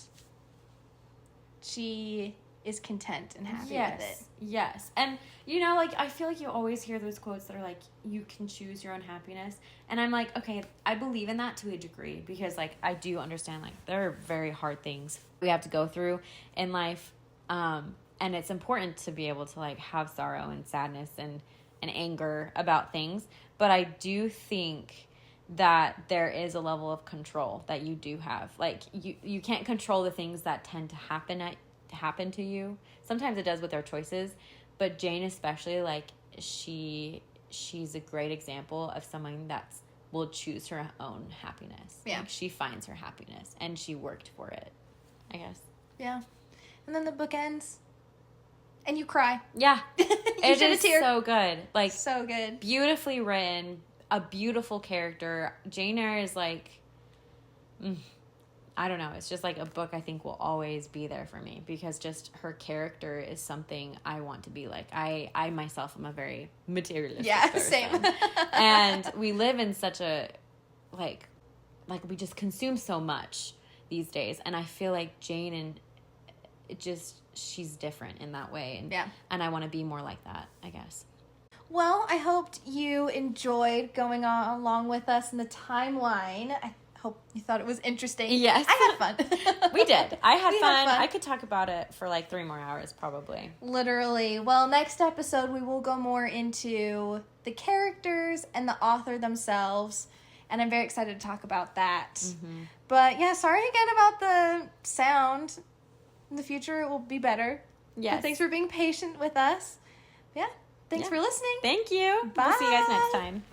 she is content and happy with it. Yes. And, you know, like, I feel like you always hear those quotes that are like, you can choose your own happiness. And I'm like, okay, I believe in that to a degree because, like, I do understand, like, there are very hard things we have to go through in life. And it's important to be able to, like, have sorrow and sadness and anger about things. But I do think that there is a level of control that you do have. Like, you can't control the things that tend to happen to you. Sometimes it does with our choices, but Jane especially, like, she's a great example of someone that will choose her own happiness. Yeah. Like, she finds her happiness and she worked for it, I guess. Yeah. And then the book ends and you cry. Yeah. It shed a is tear. so good. Like, so good. Beautifully written, a beautiful character. Jane Eyre is like, I don't know. It's just like a book I think will always be there for me because just her character is something I want to be like. I myself am a very materialistic person. Same. And we live in such a, like we just consume so much these days. And I feel like Jane and it just, she's different in that way. And, and I want to be more like that, I guess. Well, I hoped you enjoyed going on along with us in the timeline. I hope you thought it was interesting. Yes. I had fun. We did. I had fun. I could talk about it for like 3 more hours probably. Literally. Well, next episode we will go more into the characters and the author themselves. And I'm very excited to talk about that. Mm-hmm. But yeah, sorry again about the sound. In the future it will be better. Yes. But thanks for being patient with us. Yeah. Thanks for listening. Thank you. Bye. We'll see you guys next time.